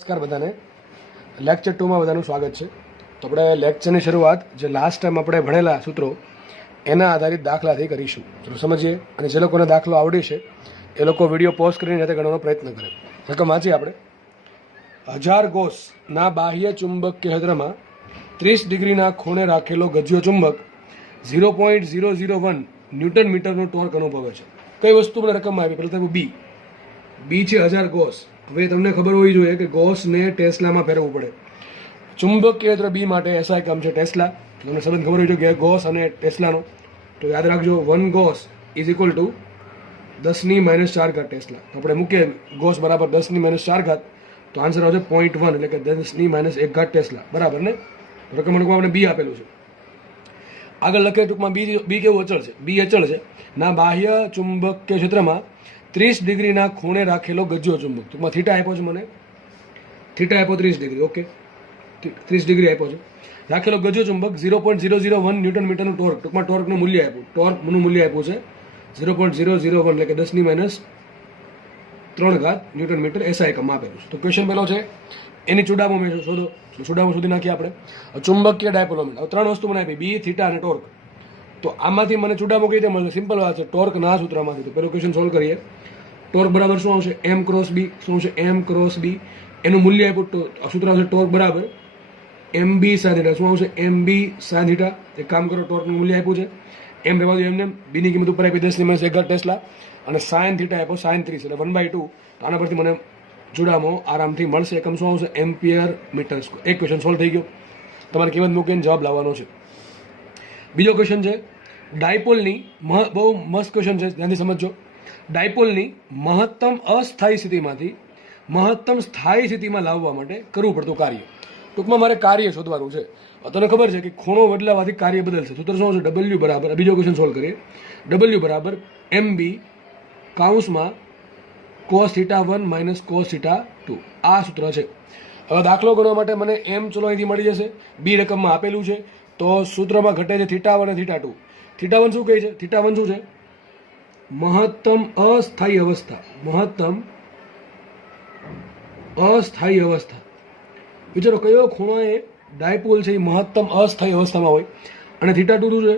નમસ્કાર બધાને. લેક્ચર 2 માં બધાનું સ્વાગત છે. તો આપણે લેક્ચરની શરૂઆત જે લાસ્ટ ટાઈમ આપણે ભણેલા સૂત્રો એના આધારિત દાખલાથી કરીશું. ચલો સમજીએ. અને જે લોકોને દાખલો આવડે છે એ લોકો વિડીયો પોઝ કરીને જાતે ગણવાનો પ્રયત્ન કરે. રકમ વાંચીએ આપણે. 1000 ગોસના બાહ્ય ચુંબકીય ક્ષેત્રમાં 30 ડિગ્રીના ખૂણે રાખેલો ગજ્યો ચુંબક 0.001 ન્યૂટન મીટરનો ટોર્ક અનુભવે છે. કઈ વસ્તુ મને રકમમાં આવી? પહેલાં તો બી છે 1000 ગોસ. હવે તમને ખબર હોવી જોઈએ કે ગોસને ટેસ્લામાં ફેરવવું પડે. ચુંબકીય ક્ષેત્ર બી માટે એસઆઈ એકમ છે ટેસ્લા. તમને સંબંધ ખબર હોવી જોઈએ કે ગોસ અને ટેસ્લાનો. તો યાદ રાખજો 1 Gauss is equal to 10⁻⁴ tesla. તો આપણે મૂકીએ ગોસ બરાબર 10⁻⁴, તો આન્સર આવશે 0.1 એટલે કે 10⁻1 ટેસ્લા. બરાબર ને? રકમ આપણે બી આપેલું છે. આગળ લખીએ ટૂંકમાં બી કેવું અચળ છે? બી અચળ છે. ના બાહ્ય ચુંબકીય ક્ષેત્રમાં 30 ડિગ્રીના ખૂણે રાખેલો ગજ્યો ચુંબક. ટૂંકમાં થીટા આપ્યો છે મને. થીટા આપ્યો 30 ડિગ્રી. ઓકે, 30 ડિગ્રી આપ્યો છે. રાખેલો ગજ્યો ચુંબક 0.001 ન્યૂટન મીટરનું ટોર્ક. ટૂંકમાં ટોર્કનું મૂલ્ય આપ્યું. ટોર્કનું મૂલ્ય આપ્યું છે 0.001 એટલે કે 10⁻³ ન્યૂટન મીટર એસઆઈ એકમ આપેલું છે. તો ક્વેશ્ચન પહેલો છે એની ચુડામો મેં શોધો. ચુડામો શોધી નાખીએ આપણે. ચુંબકીય ડાયપોલ મોમેન્ટ. હવે 3 વસ્તુ મને આપી, બી, થીટા અને ટોર્ક. તો આમાંથી મને ચુડામો કઈ રીતે મળશે? સિમ્પલ વાત છે, ટોર્કના સૂત્રમાંથી. તો પેલો ક્વેશ્ચન સોલ્વ કરીએ. ટોર્ક બરાબર શું આવશે? એમ ક્રોસ બી. શું છે? એમ ક્રોસ બી. એનું મૂલ્ય આપ્યું તો સૂત્ર આવશે ટોર્ક બરાબર એમ બી સાઇન થીટા. શું આવશે? એમ બી સાઇન થીટા. એક કામ કરો, ટોર્કનું મૂલ્ય આપ્યું છે એમ રહેવા દો એમને. બીની કિંમત ઉપર આપી 10⁻1 ટેસ્લા અને સાઇન થીટા આપ્યો સાઇન 30 એટલે 1/2. તો આના પરથી મને જોડામો આરામથી મળશે. એકમ શું આવશે? Ampere metre square. એક ક્વેશ્ચન સોલ્વ થઈ ગયો. તમારે કિંમત મૂકીને જવાબ લાવવાનો છે. બીજો ક્વેશ્ચન છે ડાયપોલની. બહુ મસ્ત ક્વેશ્ચન છે, ધ્યાનથી સમજજો. ડાયપોલની મહત્તમ અસ્થાયી સ્થિતિમાંથી મહત્તમ સ્થાયી સ્થિતિમાં લાવવા માટે કરવું પડતું કાર્ય. ટૂંકમાં મારે કાર્ય શોધવાનું છે. તને ખબર છે કે ખૂણો બદલાવાથી કાર્ય બદલશે. સૂત્ર શું છે? ડબલ્યુ બરાબર, બીજો ક્વેશ્ચન સોલ્વ કરીએ. ડબલ્યુ બરાબર એમ બી કૌંસમાં cos θ1 - cos θ2. આ સૂત્ર છે. હવે દાખલો ગણવા માટે મને એમ ચલો અહીંથી મળી જશે. બી રકમમાં આપેલું છે. તો સૂત્રમાં ઘટે છે θ1 અને θ2. θ1 શું કહે છે? θ1 શું છે? મહત્તમ અસ્થાયી અવસ્થા. મહત્તમ અસ્થાયી અવસ્થા. વિચારો કયો ખૂણો એ ડાયપોલ છે એ મહત્તમ અસ્થાયી અવસ્થામાં હોય. અને θ2 શું છે?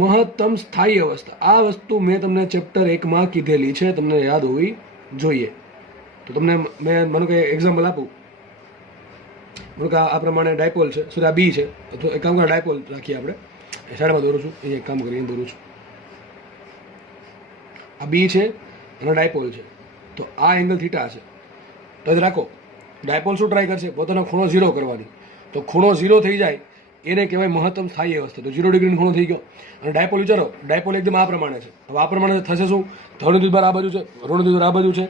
મહત્તમ સ્થાયી અવસ્થા. આ વસ્તુ મેં તમને ચેપ્ટર 1માં કીધેલી છે, તમને યાદ હોવી જોઈએ. તો તમને મેં માનો કે એક્ઝામ્પલ આપું. માનો કે આ પ્રમાણે ડાયપોલ છે, સોરી આ બી છે, અથવા એક કામ કરે ડાયપોલ રાખીએ આપણે. સાઈડમાં દોરું છું, અહીંયા એક કામ કરીને દોરું છું. આ બી છે અને ડાયપોલ છે. તો આ એંગલ થીટા છે. તો જ રાખો ડાયપોલ શું ટ્રાય કરશે? પોતાનો ખૂણો 0 કરવાની. તો ખૂણો 0 થઈ જાય એને કહેવાય મહત્તમ સ્થાયી અવસ્થા. તો 0 ડિગ્રીનો ખૂણો થઈ ગયો. અને ડાયપોલ વિચારો, ડાયપોલ એકદમ આ પ્રમાણે છે. હવે આ પ્રમાણે થશે શું? ધન વિદ્યુતભાર આ બાજુ છે, ઋણ વિદ્યુતભાર આ બાજુ છે.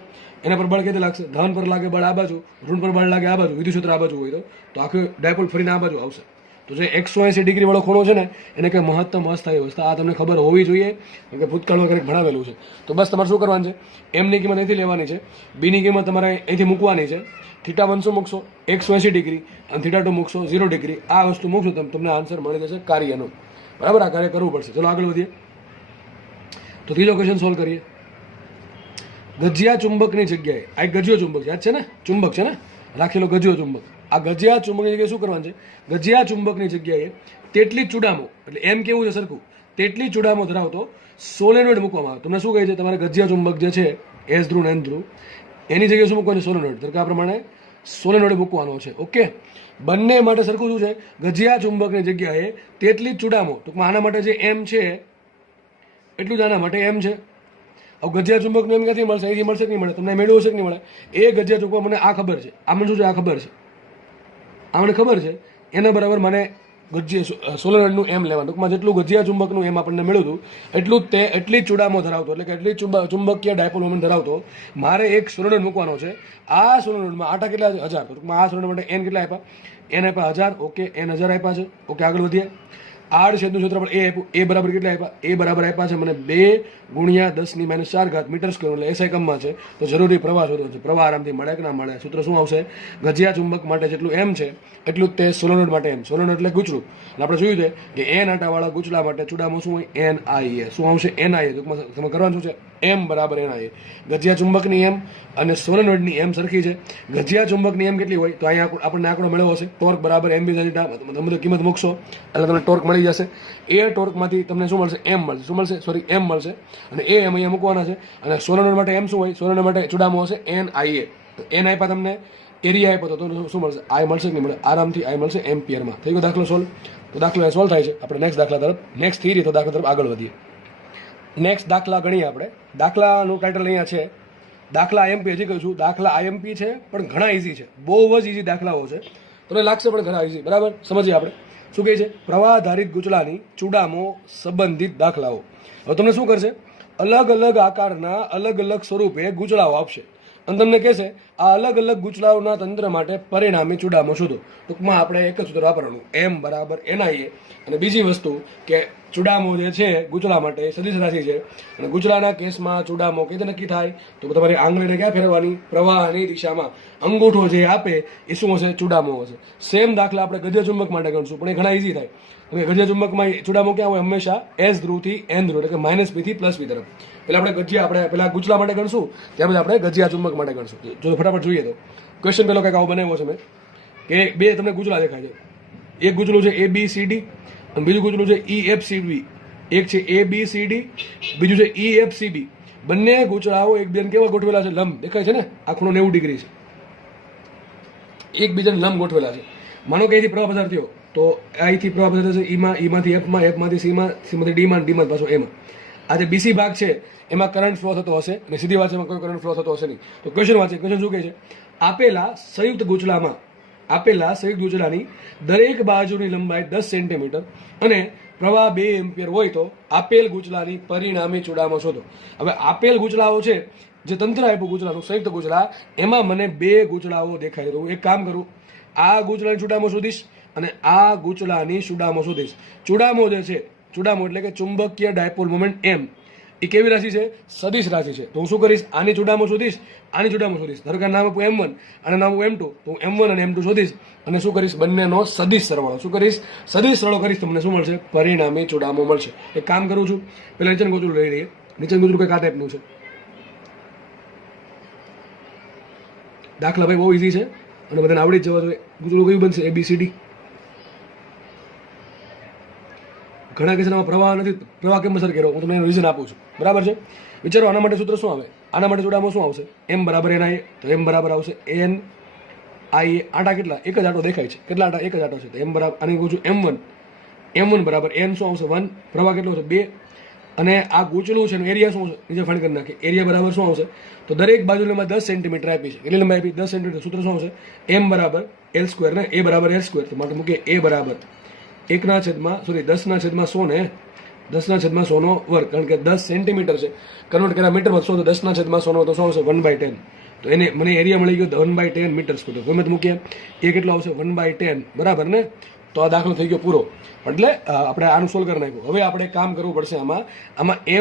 એના પર બળ કેતે લાગશે? ધન પર લાગે બળ આ બાજુ, ઋણ પર બળ લાગે આ બાજુ, વિદ્યુત ક્ષેત્ર આ બાજુ હોય તો આખું ડાયપોલ ફરીને આ બાજુ આવશે. તો જે 180 ડિગ્રી વાળો ખૂણો છે ને એને કે મહત્તમ અસ્થાયી અવસ્થા. આ તમને ખબર હોવી જોઈએ કે ભૂતકાળમાં ક્યારેક ભણાવેલું છે. તો બસ તમારે શું કરવાનું છે? એમની કિંમત અહીંથી લેવાની છે, બીની કિંમત તમારે અહીંથી મૂકવાની છે. θ1 શું મૂકશો? 180 ડિગ્રી અને θ2 મૂકશો 0 ડિગ્રી. આ વસ્તુ મૂકશો તમને આન્સર મળી જશે કાર્યનો. બરાબર? આ કાર્ય કરવું પડશે. ચલો આગળ વધીએ. તો ત્રીજો ક્વેશ્ચન સોલ્વ કરીએ. ગજિયા ચુંબકની જગ્યાએ આ એક ગજિયો ચુંબક યાદ છે ને? ચુંબક છે ને રાખેલો ગજિયો ચુંબક. આ ગજિયા ચુંબકની જગ્યાએ શું કરવાનું છે? ગજિયા ચુંબકની જગ્યાએ તેટલી જ ચુડામો, એટલે એમ કેવું છે સરખું, તેટલી ચુડામો ધરાવતો સોલેનોઇડ મૂકવામાં આવે. તમને શું કહે છે? તમારે ગજિયા ચુંબક જે છે એસ ધ્રુવ એન ધ્રુવ એની જગ્યાએ શું મૂકવાનું? સોલેનોઇડ. આ પ્રમાણે સોલેનોઇડ મૂકવાનો છે. ઓકે, બંને માટે સરખું શું છે? ગજિયા ચુંબકની જગ્યાએ તેટલી જ ચુડામો. ટૂંકમાં આના માટે જે એમ છે એટલું જ આના માટે એમ છે. હવે ગજિયા ચુંબકનું એમ ક્યાંથી મળશે? અહીંથી મળશે કે નહીં મળે? તમને મેળવ્યું હશે કે નહીં મળે? એ ગજિયા ચુંબક મને આ ખબર છે. આમાં શું છે? આ ખબર છે, આ મને ખબર છે. એના બરાબર મને સોલેનોઇડનું એમ લેવાનું. ટૂંકમાં જેટલું ગજિયા ચુંબકનું એમ આપણને મળ્યું હતું એટલી જ ચુડામો ધરાવતો, એટલે કે એટલી ચુંબકીય ડાયપોલ મોમેન્ટ ધરાવતો મારે એક સોલેનોઇડ મૂકવાનો છે. આ સોલેનોઇડમાં આટા કેટલા છે? 1000. ટૂંકમાં આ સોલેનોઇડ માટે એન કેટલા આપ્યા? એન આપ્યા 1000. ઓકે, એન 1000 આપ્યા છે. ઓકે, આગળ વધીએ. આડ છેદનું ક્ષેત્રફળ એ આપ્યું, એ બરાબર કેટલા આપ્યા? એ બરાબર આપ્યા છે મને 2 ગુણ્યા 10⁻⁴ મીટર સ્ક્વેર, એટલે એસ એકમમાં છે. તો જરૂરી પ્રવાહ શોધવાનો છે. પ્રવાહ આરામથી મળે કે ના મળે? સૂત્ર શું આવશે? ગજિયા ચુંબક માટે જેટલું એમ છે એટલું જ તે સોલેનોઇડ માટે એમ. સોલેનોઇડ એટલે ગૂંચળું. અને આપણે જોયું છે કે એન આંટાવાળા ગૂંચળા માટે ચૂડામાં શું હોય? NIA. શું આવશે? NIA. ટૂંકમાં તમે કરવાનું શું છે? એમ બરાબર NIA. ગજિયા ચુંબકની એમ અને સોલેનોઇડની એમ સરખી છે. ગજિયા ચુંબકની એમ કેટલી હોય? તો અહીંયા આપણને આંકડો મેળવ્યો હશે, ટોર્ક બરાબર એમ બી તમે તો કિંમત મૂકશો એટલે તમને ટોર્ક મળી જશે. એ ટોર્કમાંથી તમને શું મળશે? એમ મળશે. શું મળશે? સોરી, એમ મળશે. અને એ એમ અહીંયા મૂકવાના છે. અને સોલેનોઇડ માટે એમ શું હોય? સોલેનોઇડ માટે ચૂડામો હશે NIA. તો એન આપ્યા તમને, એરિયા આપ્યો તો શું મળશે? આઈ મળશે કે નહીં મળે? આરામથી આઈ મળશે એમ્પિયરમાં. થઈ ગયો દાખલો સોલ્વ. તો દાખલો સોલ્વ થાય છે. આપણે નેક્સ્ટ દાખલા તરફ, નેક્સ્ટ થિયરી તો દાખલા તરફ આગળ વધીએ. નેક્સ્ટ દાખલા ગણીએ આપણે. દાખલાનું ટાઇટલ અહીંયા છે દાખલા IMP. હજી કહું છું દાખલા IMP છે પણ ઘણા ઇઝી છે, બહુ જ ઇઝી દાખલાઓ છે. તમને લાગશે પણ ઘણા ઇઝી. બરાબર, સમજીએ આપણે શું કહે છે? પ્રવાહધારિત ગૂંચળાની ચૂડામો સંબંધિત દાખલાઓ. હવે તમને શું કરશે? અલગ અલગ આકારના અલગ અલગ સ્વરૂપે ગૂંચળાઓ આપશે અને તમને કહેશે આ અલગ અલગ ગૂંચળાઓના તંત્ર માટે પરિણામી ચૂડામો શોધો. ટૂંકમાં આપણે એક જ સૂત્ર વાપરવાનું, એમ બરાબર NIA. અને બીજી વસ્તુ કે ચૂડામો જે છે ગૂંચળા માટે સદિશ રાશિ છે. અને ગૂંચળાના કેસમાં ચૂડામો કઈ રીતે નક્કી થાય? તો તમારી આંગળીને ક્યાં ફેરવવાની? પ્રવાહની દિશામાં. અંગૂઠો જે આપે એ શું હશે? ચૂડામો હશે. સેમ દાખલા આપણે ગજ્ય ચુંબક માટે ગણશું પણ એ ઘણા ઇઝી થાય. ગજ્ય ચુંબકમાં ચૂડામો ક્યાં હોય? હંમેશા S ધ્રુવથી N ધ્રુવ, એટલે કે -P થી +P તરફ. પેલા આપણે પેલા ગૂંચળા માટે ગણશું, ત્યાર પછી આપણે ગજિયા ચુંબક માટે ગણશું. જો ફટાફટ જોઈએ તો ક્વેશ્ચન પેલો કંઈક આવો બનાવ્યો છે મેં કે બે તમને ગૂંચળા દેખાય છે. એક ગૂંચળું છે ABCD અને બીજું ગૂંચળું છે EFCB. એક છે ABCD, બીજું છે EFCB. બંને ગૂંચળાઓ એકબીજાને કેવા ગોઠવેલા છે? લંબ. દેખાય છે ને? આ ખૂણો 90 ડિગ્રી છે. એકબીજાને લંબ ગોઠવેલા છે. માનો કે અહીંથી પ્રવાહ પસાર થયો તો અહીંથી પ્રવાહ પસાર થશે ઈમાંથી Fમાં, Fમાંથી Cમાં, Cમાંથી Dમાં, Dમાં પાછો Aમાં. આ જે BC ભાગ છે એમાં કરંટ ફ્લો થતો હશે અને સીધી વાત છે એમાં કોઈ કરંટ ફ્લો થતો હશે નહીં. તો ક્વેશ્ચન વાંચે. ક્વેશ્ચન શું કહે છે? આપેલા સંયુક્ત ગૂંચળાની દરેક બાજુની લંબાઈ 10 સેન્ટીમીટર અને પ્રવાહ 2 એમ્પિયર હોય તો આપેલ ગૂંચળાની પરિણામી ચૂડામો શોધો. હવે આપેલ ગૂંચળાઓ છે જે તંત્ર આપ્યું ગૂંચળાનું, સંયુક્ત ગૂંચળા, એમાં મને 2 ગૂંચળાઓ દેખાય છે. તો હું એક કામ કરું, આ ગૂંચળાની ચૂડામો શોધીશ અને આ ગૂંચળાની ચૂડામો શોધીશ. ચૂડામો જે છે, ચૂડામો એટલે કે ચુંબકીય ડાયપોલ મોમેન્ટ M, એ કેવી રાશિ છે? સદિશ રાશિ છે. તો હું શું કરીશ? આની ચૂડામો શોધીશ, આની ચૂડામો શોધીશ. ધારો કે નામ આપું M1 અને નામ આપું M2, તો હું M1 અને M2 શોધીશ અને શું કરીશ? બંનેનો સદિશ સરવાળો. શું કરીશ? સદિશ સરવાળો કરીશ. તમને શું મળશે? પરિણામી ચૂડામો મળશે. એક કામ કરું છું, પેલા નીચેનું ગૂંચળું લઈ લઈએ. નીચેનું ગૂંચળું કંઈક આ ટાઈપનું છે. દાખલા ભાઈ બહુ ઇઝી છે અને બધાને આવડી જ જવા જોઈએ. ગૂંચળું કયું બનશે? ABCD. ઘણા કેસમાં પ્રવાહ નથી, પ્રવાહ કેમ અસર કર્યો? હું તમને એનું રીઝન આપું છું. બરાબર છે? વિચારો આના માટે સૂત્ર શું આવે? આના માટે ચૂડામો શું આવશે? M બરાબર NIA. તો M બરાબર આવશે NIA. આંટા કેટલા? એક જ આંટો દેખાય છે. કેટલા આંટા? એક જ આંટો છે. તો M બરાબર, આને કહું છું M1 બરાબર N શું આવશે? 1. પ્રવાહ કેટલો છે? 2. અને આ ગૂંચળું છે એનું એરિયા શું આવશે? નીચે ફાઇન્ડ કરી નાખીએ. એરિયા બરાબર શું આવશે? તો દરેક બાજુ લંબાઈ 10 સેન્ટીમીટર આપી છે. કેટલી લંબાઈ આપી? 10 સેન્ટીમીટર. સૂત્ર શું આવશે? M બરાબર L² ને A બરાબર L². તો માટે મૂકીએ A બરાબર 10/100 ને 10/100 વર્ગ, કારણ કે 10 સેન્ટીમીટર છે. કન્વર્ટ કર્યા મીટરમાં શું? તો 10/100 તો શું આવશે? 1/10. તો એને મને એરિયા મળી ગયો 1/10 મીટર સ્ક્વેર. તો ગમે મૂકીએ એ કેટલો આવશે? 1/10. બરાબર ને? તો આ દાખલો થઈ ગયો પૂરો. એટલે આપણે આનું સોલ્વ કરી નાખ્યું. હવે આપણે કામ કરવું પડશે આમાં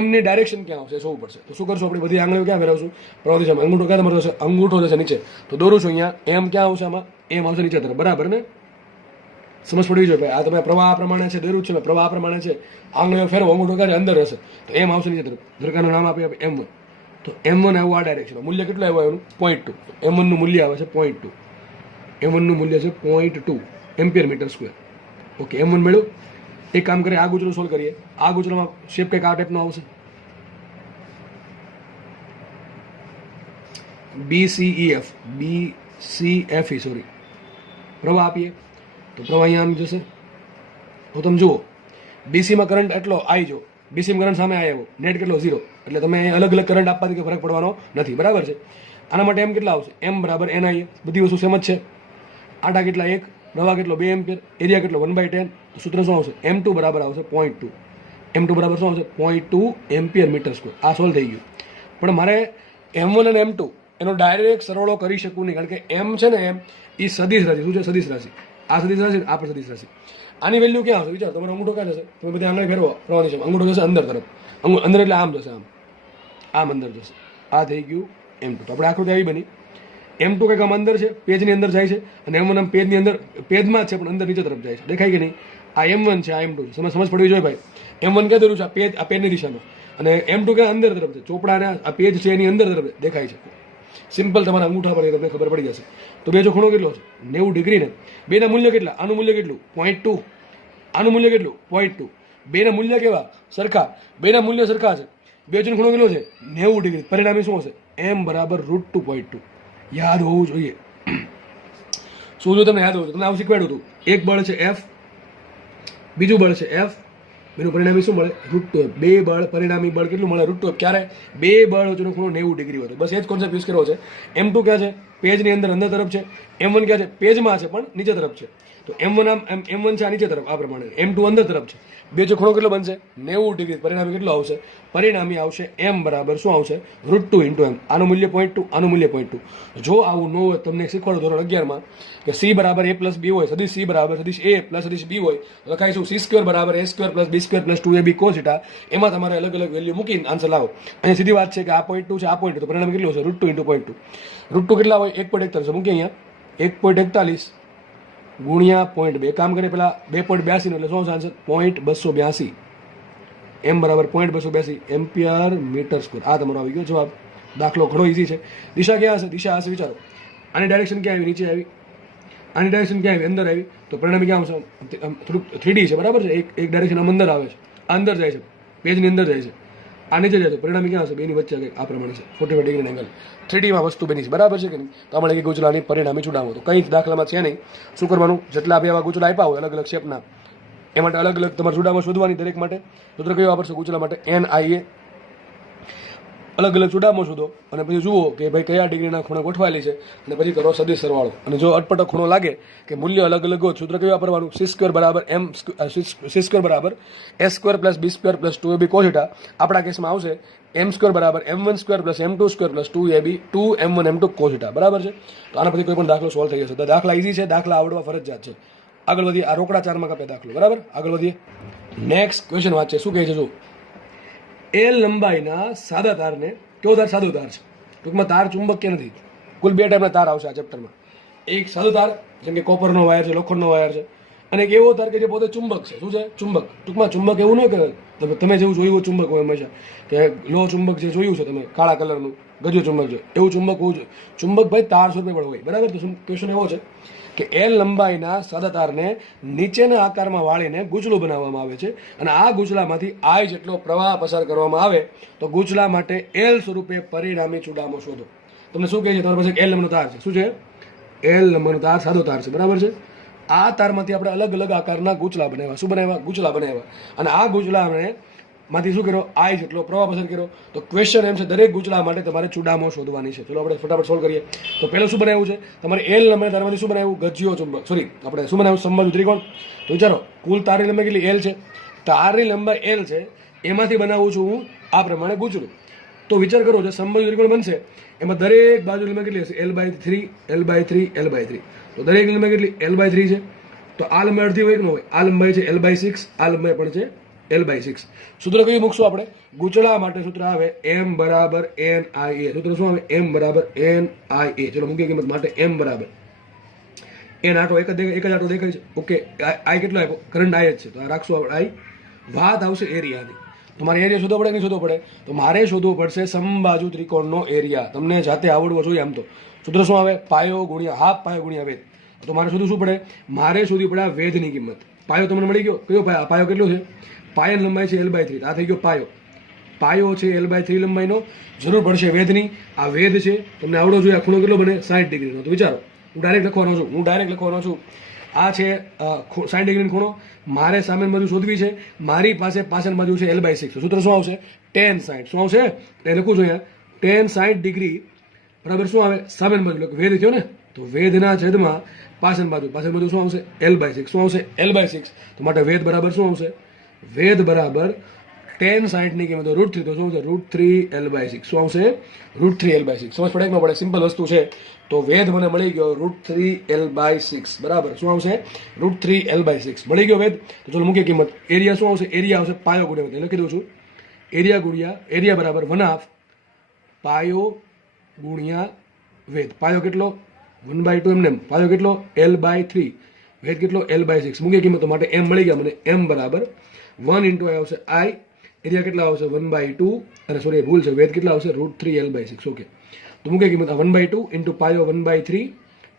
M ની ડાયરેક્શન ક્યાં આવશે શોધવું પડશે. તો શું કરશું? આપણે બધી આંગળીઓ ક્યાં ફેરવશું? પ્રવાહ દિશામાં. અંગૂઠો ક્યાં તમારો છે? અંગૂઠો જશે નીચે. તો દોરું છું અહીંયા. M ક્યાં આવશે? આમાં M આવશે નીચે તરફ. બરાબર ને? સમજ પડી જોઈએ. આ તમે પ્રવાહ પ્રમાણે છે દોર્યું છે મેં, પ્રવાહ પ્રમાણે છે. આંગળીઓ ફેરવો, અંગૂઠો ક્યારે અંદર હશે તો M આવશે નીચે તરફ. ધરકાનું નામ આપીએ M1. તો M1 આવ્યું આ ડાયરેક્શન. મૂલ્ય કેટલું આવ્યું એનું? 0.2. M1 નું મૂલ્ય આવે છે 0.2. M1 નું મૂલ્ય છે 0.2 ampere metre square. Okay, M1 મળ્યું. એક કામ કરીએ, આ ગૂંચળું સોલ્વ કરીએ. આ ગૂંચળામાં શેપ કંઈક આ ટાઈપનો આવશે. BCFE sorry. પ્રવાહ આપીએ તો પ્રવાહ અહીંયા આમ જશે. તો તમે જુઓ BCમાં કરંટ એટલો I જો, BCમાં કરંટ સામે આવ્યો, નેટ કેટલો 0. એટલે તમે અલગ અલગ કરંટ આપવાથી ફરક પડવાનો નથી. બરાબર છે? આના માટે M કેટલા આવશે? M બરાબર NIA. બધી વસ્તુ સેમ જ છે. આંટા કેટલા? 1. પ્રવાહ કેટલો? 2 એમ્પિયર. એરિયા કેટલો? 1/10. સૂત્ર શું આવશે? M2 બરાબર આવશે 0.2. M2 બરાબર શું આવશે? 0.2 એમ્પિયર મીટર સ્ક્વેર. આ સોલ્વ થઈ ગયું. પણ મારે M1 અને M2 એનો ડાયરેક્ટ સરવાળો કરી શકું નહીં, કારણ કે M છે ને, M એ સદિશ રાશિ. શું છે? સદિશ રાશિ. આ સદિશ રાશિ, આ પણ સદિશ રાશિ. આની વેલ્યુ ક્યાં આવશે વિચારો, તમારો અંગૂઠો ક્યાં જશે, તમે બધા આંગળી ફેરવો પ્રવાની છે, અંગૂઠો જશે અંદર તરફ, અંદર એટલે આમ જશે, આમ અંદર જશે. આ થઈ ગયું M2. તો આપણે આકૃતિ આવી બની. M2 કંઈક આમ અંદર છે, પેજની અંદર જાય છે, અને M1 આમ પેજની અંદર, પેજમાં જ છે પણ અંદર નીચે તરફ જાય છે, દેખાય કે નહીં? આ M1 છે, આ M2 છે, સમજ પડવી જોઈએ ભાઈ. M1 ક્યાં દોર્યું છે? આ પેજની દિશામાં, અને M2 ક્યાં અંદર તરફ છે, ચોપડાના આ પેજ છે એની અંદર તરફ દેખાય છે. સિમ્પલ તમારા અંગૂઠા પર તમને ખબર પડી જશે. તો બેજો ખૂણો કેટલો છે? 90 ડિગ્રી ને. બેના મૂલ્ય કેટલા? આનું મૂલ્ય કેટલું? 0.2. આનું મૂલ્ય કેટલું? 0.2. બેના મૂલ્ય કેવા? સરખા. બેના મૂલ્ય સરખા છે. બેજનો ખૂણો કેટલો છે? 90 ડિગ્રી. પરિણામી શું હશે? M બરાબર √2.2. યાદ હોવું જોઈએ. શું જો તમને યાદ હોવું, તમને આવું શીખવાડ્યું હતું. એક બળ છે F, બીજું બળ છે F, એનું પરિણામી શું મળે? √2F. બે બળ, પરિણામી બળ કેટલું મળે? √2F. ક્યારે? બે બળ વચ્ચેનો ખૂણો 90 ડિગ્રી હતો. બસ એ જ કોન્સેપ્ટ યુઝ કર્યો છે. M2 ક્યાં છે? પેજની અંદર અંદર તરફ છે. M1 ક્યાં છે? પેજમાં છે પણ નીચે તરફ છે. તો M1 આમ M1 છે આ નીચે તરફ, આ પ્રમાણે. M2 અંદર તરફ છે. બે જો ખૂણો કેટલો બનશે? 90 ડિગ્રી. પરિણામી કેટલો આવશે? પરિણામી આવશે M બરાબર શું આવશે? √2 × M. આનું મૂલ્ય 0.2, આનું મૂલ્ય 0.2. જો આવું ન હોય, તમને શીખવાડું ધોરણ 11માં કે C બરાબર A + B હોય, સદિશ C બરાબર સદિશ A + સદિશ B હોય, તો લખાઈશું C² બરાબર A² + B² + 2AB cos θ. એમાં તમારે અલગ અલગ વેલ્યુ મૂકીને આન્સર લાવો. અહીંયા સીધી વાત છે કે આ 0.2 છે, આ 0.2, તો પરિણામ કેટલું હશે? √2 × 0.2. √2 કેટલા હોય? 1.41. મૂકીએ અહીંયા 1.41 ગુણ્યા 0.2. કામ કરે પેલા 2.82 એટલે શું આન્સર? 0.282. M બરાબર 0.282 એમ્પિયર મીટર સ્ક્વેર. આ તમારો આવી ગયો જવાબ. દાખલો ઘણો ઈઝી છે. દિશા ક્યાં હશે? દિશા હશે વિચારો. આની ડાયરેક્શન ક્યાં આવી? નીચે આવી. આની ડાયરેક્શન ક્યાં આવી? અંદર આવી. તો પરિણામી ક્યાં આવશે? થોડુંક 3D છે, બરાબર છે. એક ડાયરેક્શન આમ અંદર આવે છે, આ અંદર જાય છે, પેજની અંદર જાય છે, આ નીચે જાય છે. પરિણામી ક્યાં હશે? બેની વચ્ચે આ પ્રમાણે છે, 45 ડિગ્રી એંગલ. 3Dમાં વસ્તુ બની છે, બરાબર છે કે નહીં? તો આમાં ગુચલાની પરિણામી ચૂડાવો. તો કંઈ જ દાખલામાં છે નહીં. શું કરવાનું? જેટલા બી આવા ગુચલા આપ્યા હોય અલગ અલગ શેપના, એ માટે અલગ અલગ તમારે ચૂડામાં શોધવાની. દરેક માટે સૂત્ર કયો વાપરશો? ગુચલા માટે NIA. અલગ અલગ ચૂડામો શોધો અને પછી જુઓ કે ભાઈ કયા ડિગ્રીના ખૂણે ગોઠવાયેલી છે, અને પછી કરો સદિશ સરવાળો. અને જો અટપટો ખૂણો લાગે કે મૂલ્ય અલગ અલગ હોય, સૂત્ર કયું વાપરવાનું? C² બરાબર C² બરાબર A² + B² + 2AB cos θ. આપણા કેસમાં આવશે M² બરાબર M1² + M2² + 2M1 M2 cos θ. બરાબર છે. તો આના પછી કોઈ પણ દાખલો સોલ્વ થઈ જશે. તો દાખલા ઈઝી છે, દાખલા આવડવા ફરજિયાત છે. આગળ વધીએ. આ રોકડા 4માં કાપે દાખલો, બરાબર. આગળ વધીએ. નેક્સ્ટ ક્વેશ્ચન વાંચે. શું કહે છે? જો L લંબાઈના સાદા તારને, કેવો તાર? સાદો તાર છે. ટૂંકમાં તાર ચુંબકીય નથી. કુલ 2 ટાઈપના તાર આવશે આ ચેપ્ટરમાં. એક સાદો તાર, જેમ કે કોપરનો વાયર છે, લોખંડનો વાયર છે, અને એક એવો તાર કે જે પોતે ચુંબક છે. શું છે? ચુંબક. ટૂંકમાં ચુંબક એવું નહીં કે તમે જેવું જોયું ચુંબક હોય હંમેશા, કે લો ચુંબક જે જોયું છે તમે કાળા કલરનું ગજુ ચુંબક છે, એવું ચુંબક હોવું જોઈએ. ચુંબક ભાઈ તાર સ્વરૂપે પણ હોય, બરાબર. તો ક્વેશ્ચન એવો છે કે L લંબાઈના સાદા તારને નીચેના આકારમાં વાળીને ગૂંચળું બનાવવામાં આવે છે, અને આ ગૂંચળામાંથી I જેટલો પ્રવાહ પસાર કરવામાં આવે તો ગૂંચળા માટે L સ્વરૂપે પરિણામી ચૂડામો શોધો. તમને શું કહે છે? તમારી પાસે L નંબરનો તાર છે. શું છે? L નંબરનો તાર સાદો તાર છે, બરાબર છે. આ તારમાંથી આપણે અલગ અલગ આકારના ગૂંચળા બનાવ્યા. શું બનાવ્યા? ગૂંચળા બનાવ્યા. અને આ ગૂંચળાને માંથી શું કર્યો? I જેટલો પ્રવાહ પસાર કર્યો. તો ક્વેશ્ચન એમ છે, દરેક ગૂંચળા માટે તમારે ચૂડામો શોધવાની છે. ચલો આપણે ફટાફટ સોલ્વ કરીએ. તો પહેલું શું બનાવ્યું છે? તમારે L નંબરના તારમાંથી શું બનાવ્યું? ગજ્યો ચુંબક. સોરી, આપણે શું બનાવ્યું? સમબાજુ ત્રિકોણ. તો વિચારો, કુલ તારની લંબાઈ કેટલી? L છે. તારની લંબાઈ L છે, એમાંથી બનાવું છું હું આ પ્રમાણે ગૂંચળું. તો વિચાર કરો, જો સમબાજુ ત્રિકોણ બનશે એમાં દરેક બાજુ લંબાઈ કેટલી હશે? L/3 L/3 L/3. તો દરેક લંબાઈ કેટલી? L/3 છે. તો આ લંબાઈ અડધી હોય કે ન હોય? આ લંબાઈ છે L/6, આ લંબાઈ પણ છે L/6. સૂત્ર કયું મૂકશું આપણે? ગૂંચળા માટે સૂત્ર આવે M બરાબર NIA. સૂત્ર શું આવે? M બરાબર NIA. ચલો મૂકીએ કિંમત માટે M બરાબર N આટો એક જ આટો દેખાય છે. ઓકે, I કેટલો આપ્યો? કરંટ I જ છે, તો આ રાખશું આપણે I. વાત આવશે એરિયાની. તમારે એરિયા શોધવો પડે કે નહીં શોધવો પડે? તો મારે શોધવો પડશે સમબાજુ ત્રિકોણનો એરિયા. તમને જાતે આવડવો જોઈએ. આમ તો સૂત્ર શું આવે? પાયો ગુણ્યા હાફ પાયો ગુણ્યા વેધ. તો મારે શોધવું શું પડે? મારે શોધવી પડે આ વેધની કિંમત. પાયો તમને મળી ગયો. કયો પાયો? પાયો કેટલો છે? પાયન લંબાઈ છે L/3. આ થઈ ગયો પાયો. પાયો છે L/3 લંબાઈનો. જરૂર પડશે વેધની. આ વેધ છે, તમને આવડો જોઈએ. આ ખૂણો કેટલો બને? 60 ડિગ્રીનો. તો વિચારો, હું ડાયરેક્ટ લખવાનો છું. આ છે 60 ડિગ્રીનો ખૂણો. મારે સામેની બાજુ શોધવી છે. મારી પાસે પાછળની બાજુ છે L/6. સૂત્ર શું આવશે? tan 60. શું આવશે? એ લખું છું અહીંયા, tan 60 ડિગ્રી બરાબર શું આવે? સામેની બાજુ વેધ થયો ને, તો વેધના છેદમાં પાછળની બાજુ શું આવશે? L/6. શું આવશે? L/6. તો માટે વેધ બરાબર શું આવશે? વેધ બરાબર tan 60 ની કિંમત √3, તો શું છે √3l/6. શું આવશે √3l/6. સમજ પડે કે ન પડે? સિમ્પલ વસ્તુ છે. તો વેધ મને મળી ગયો √3l/6. બરાબર. શું આવશે √3l/6 મળી ગયો વેધ. તો ચલો મૂકીએ કિંમત. એરિયા શું આવશે? એરિયા આવશે પાયો ગુણ્યા વેધ. લખી દઉં છું એરિયા બરાબર 1/2 પાયો ગુણ્યા વેધ. પાયો કેટલો 1/2 એમને પાયો કેટલો l/3, વેધ કેટલો l/6. મૂકીએ કિંમત માટે m મળી ગયા મને. m બરાબર 1 × આવશે i. એરિયા કેટલા આવશે 1/2, અને સોરી ભૂલ છે, વેધ કેટલા આવશે √3l/6. ઓકે, તો મૂકીએ કિંમત 1/2 × પાયો 1/3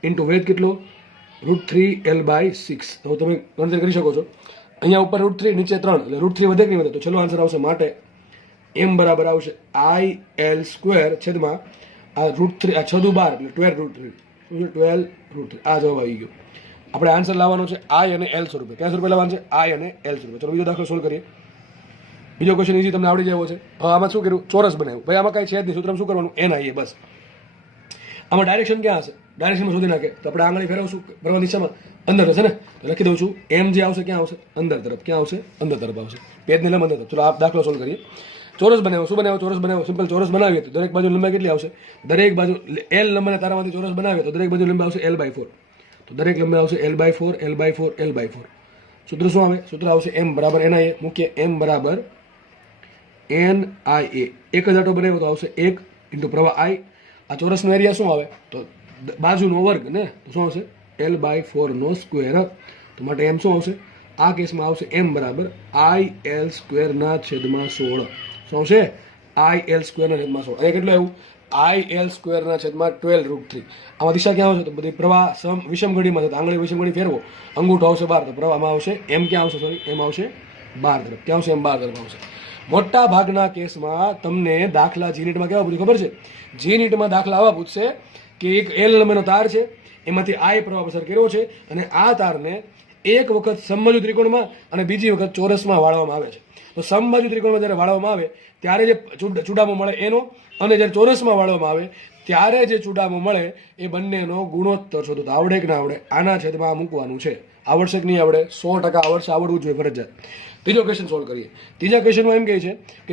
× વેધ કેટલો √3l/6. તો તમે ગણતરી કરી શકો છો. અહીંયા ઉપર √3, નીચે 3, એટલે √3 વધે કે નહીં વધે? તો ચલો આન્સર આવશે માટે m બરાબર આવશે il² છેદમાં આ √3, આ 6 × 12 એટલે 12 √3. આ જવાબ આવી ગયો. આપણે આન્સર લાવવાનો છે i અને l સ્વરૂપે. કયા સ્વરૂપે લાવવાનું છે? i અને l સ્વરૂપે. ચલો બીજો દાખલો સોલ્વ કરીએ. બીજો ક્વેશ્ચન ઇઝી, તમને આવડી જાય છે. હવે આમાં શું કર્યું? ચોરસ બનાવ્યું. ભાઈ આમાં કાંઈ છે જ નહીં. સૂત્રમાં શું કરવાનું? ni બસ. આમાં ડાયરેક્શન ક્યાં હશે? ડાયરેક્શનમાં શોધી નાખે તો આપણે આંગળી ફેરવશું ભરવાની દિશામાં અંદર હશે ને, તો લખી દઉં છું m જે આવશે ક્યાં આવશે? અંદર તરફ. ક્યાં આવશે? અંદર તરફ આવશે. પેજની લંબ અંદર તરફ. ચલો આ દાખલો સોલ્વ કરીએ. ચોરસ બનાવ્યો. શું બનાવ્યો? ચોરસ બનાવ્યો. સિમ્પલ ચોરસ બનાવીએ તો દરેક બાજુ લંબાઈ કેટલી આવશે? દરેક બાજુ l લંબાઈના તારામાંથી ચોરસ બનાવીએ તો દરેક બાજુ લંબાઈ આવશે l/4. તો દરેક લંબાઈ આવશે l/4, l/4, l/4. સૂત્ર શું આવે? સૂત્ર આવશે m બરાબર ni. મૂકીએ m બરાબર NIA. એક જ આટો બનાવ્યો તો આવશે 1 × પ્રવાહ I. આ ચોરસનો એરિયા શું આવે? તો બાજુનો વર્ગ ને, તો શું આવશે l/4². તો માટે m શું આવશે? આ કેસમાં આવશે m બરાબર il² / 16. શું આવશે? il² / 16. અહીંયા કેટલું આવ્યું? il² / 12 √3. આમાં દિશા ક્યાં આવશે? તો બધી પ્રવાહ વિષમ ઘડીમાં છે. તો આંગળી વિષમ ઘડી ફેરવો, અંગૂઠો આવશે 12. તો પ્રવાહમાં આવશે m ક્યાં આવશે? સોરી, m આવશે 12 તરફ. ક્યાં આવશે? m 12 તરફ આવશે. મોટા ભાગના કેસમાં તમને દાખલા જીનીટમાં કેવા પૂછે ખબર છે? જીનીટમાં દાખલા આવા પૂછશે કે એક l લંબાઈનો તાર છે, એમાંથી I પ્રવાહ પસાર કર્યો છે, અને આ તારને એક વખત સમબાજુ ત્રિકોણમાં અને બીજી વખત ચોરસમાં વાળવામાં આવે છે. તો સમબાજુ ત્રિકોણમાં જ્યારે વાળવામાં આવે ત્યારે જે ચૂડામો મળે એનો, અને જ્યારે ચોરસમાં વાળવામાં આવે ત્યારે જે ચૂડામો મળે એ બંનેનો ગુણોત્તર શોધો. તો આવડે કે ના આવડે? આના છેદમાં મૂકવાનું છે. આવડશે કે નહીં આવડે? 100% આવડશે. આવડવું જોઈએ ફરજિયાત. ત્રીજો ક્વેશ્ચન સોલ્વ કરીએ. ત્રીજા ક્વેશ્ચનમાં એમ કહે છે કે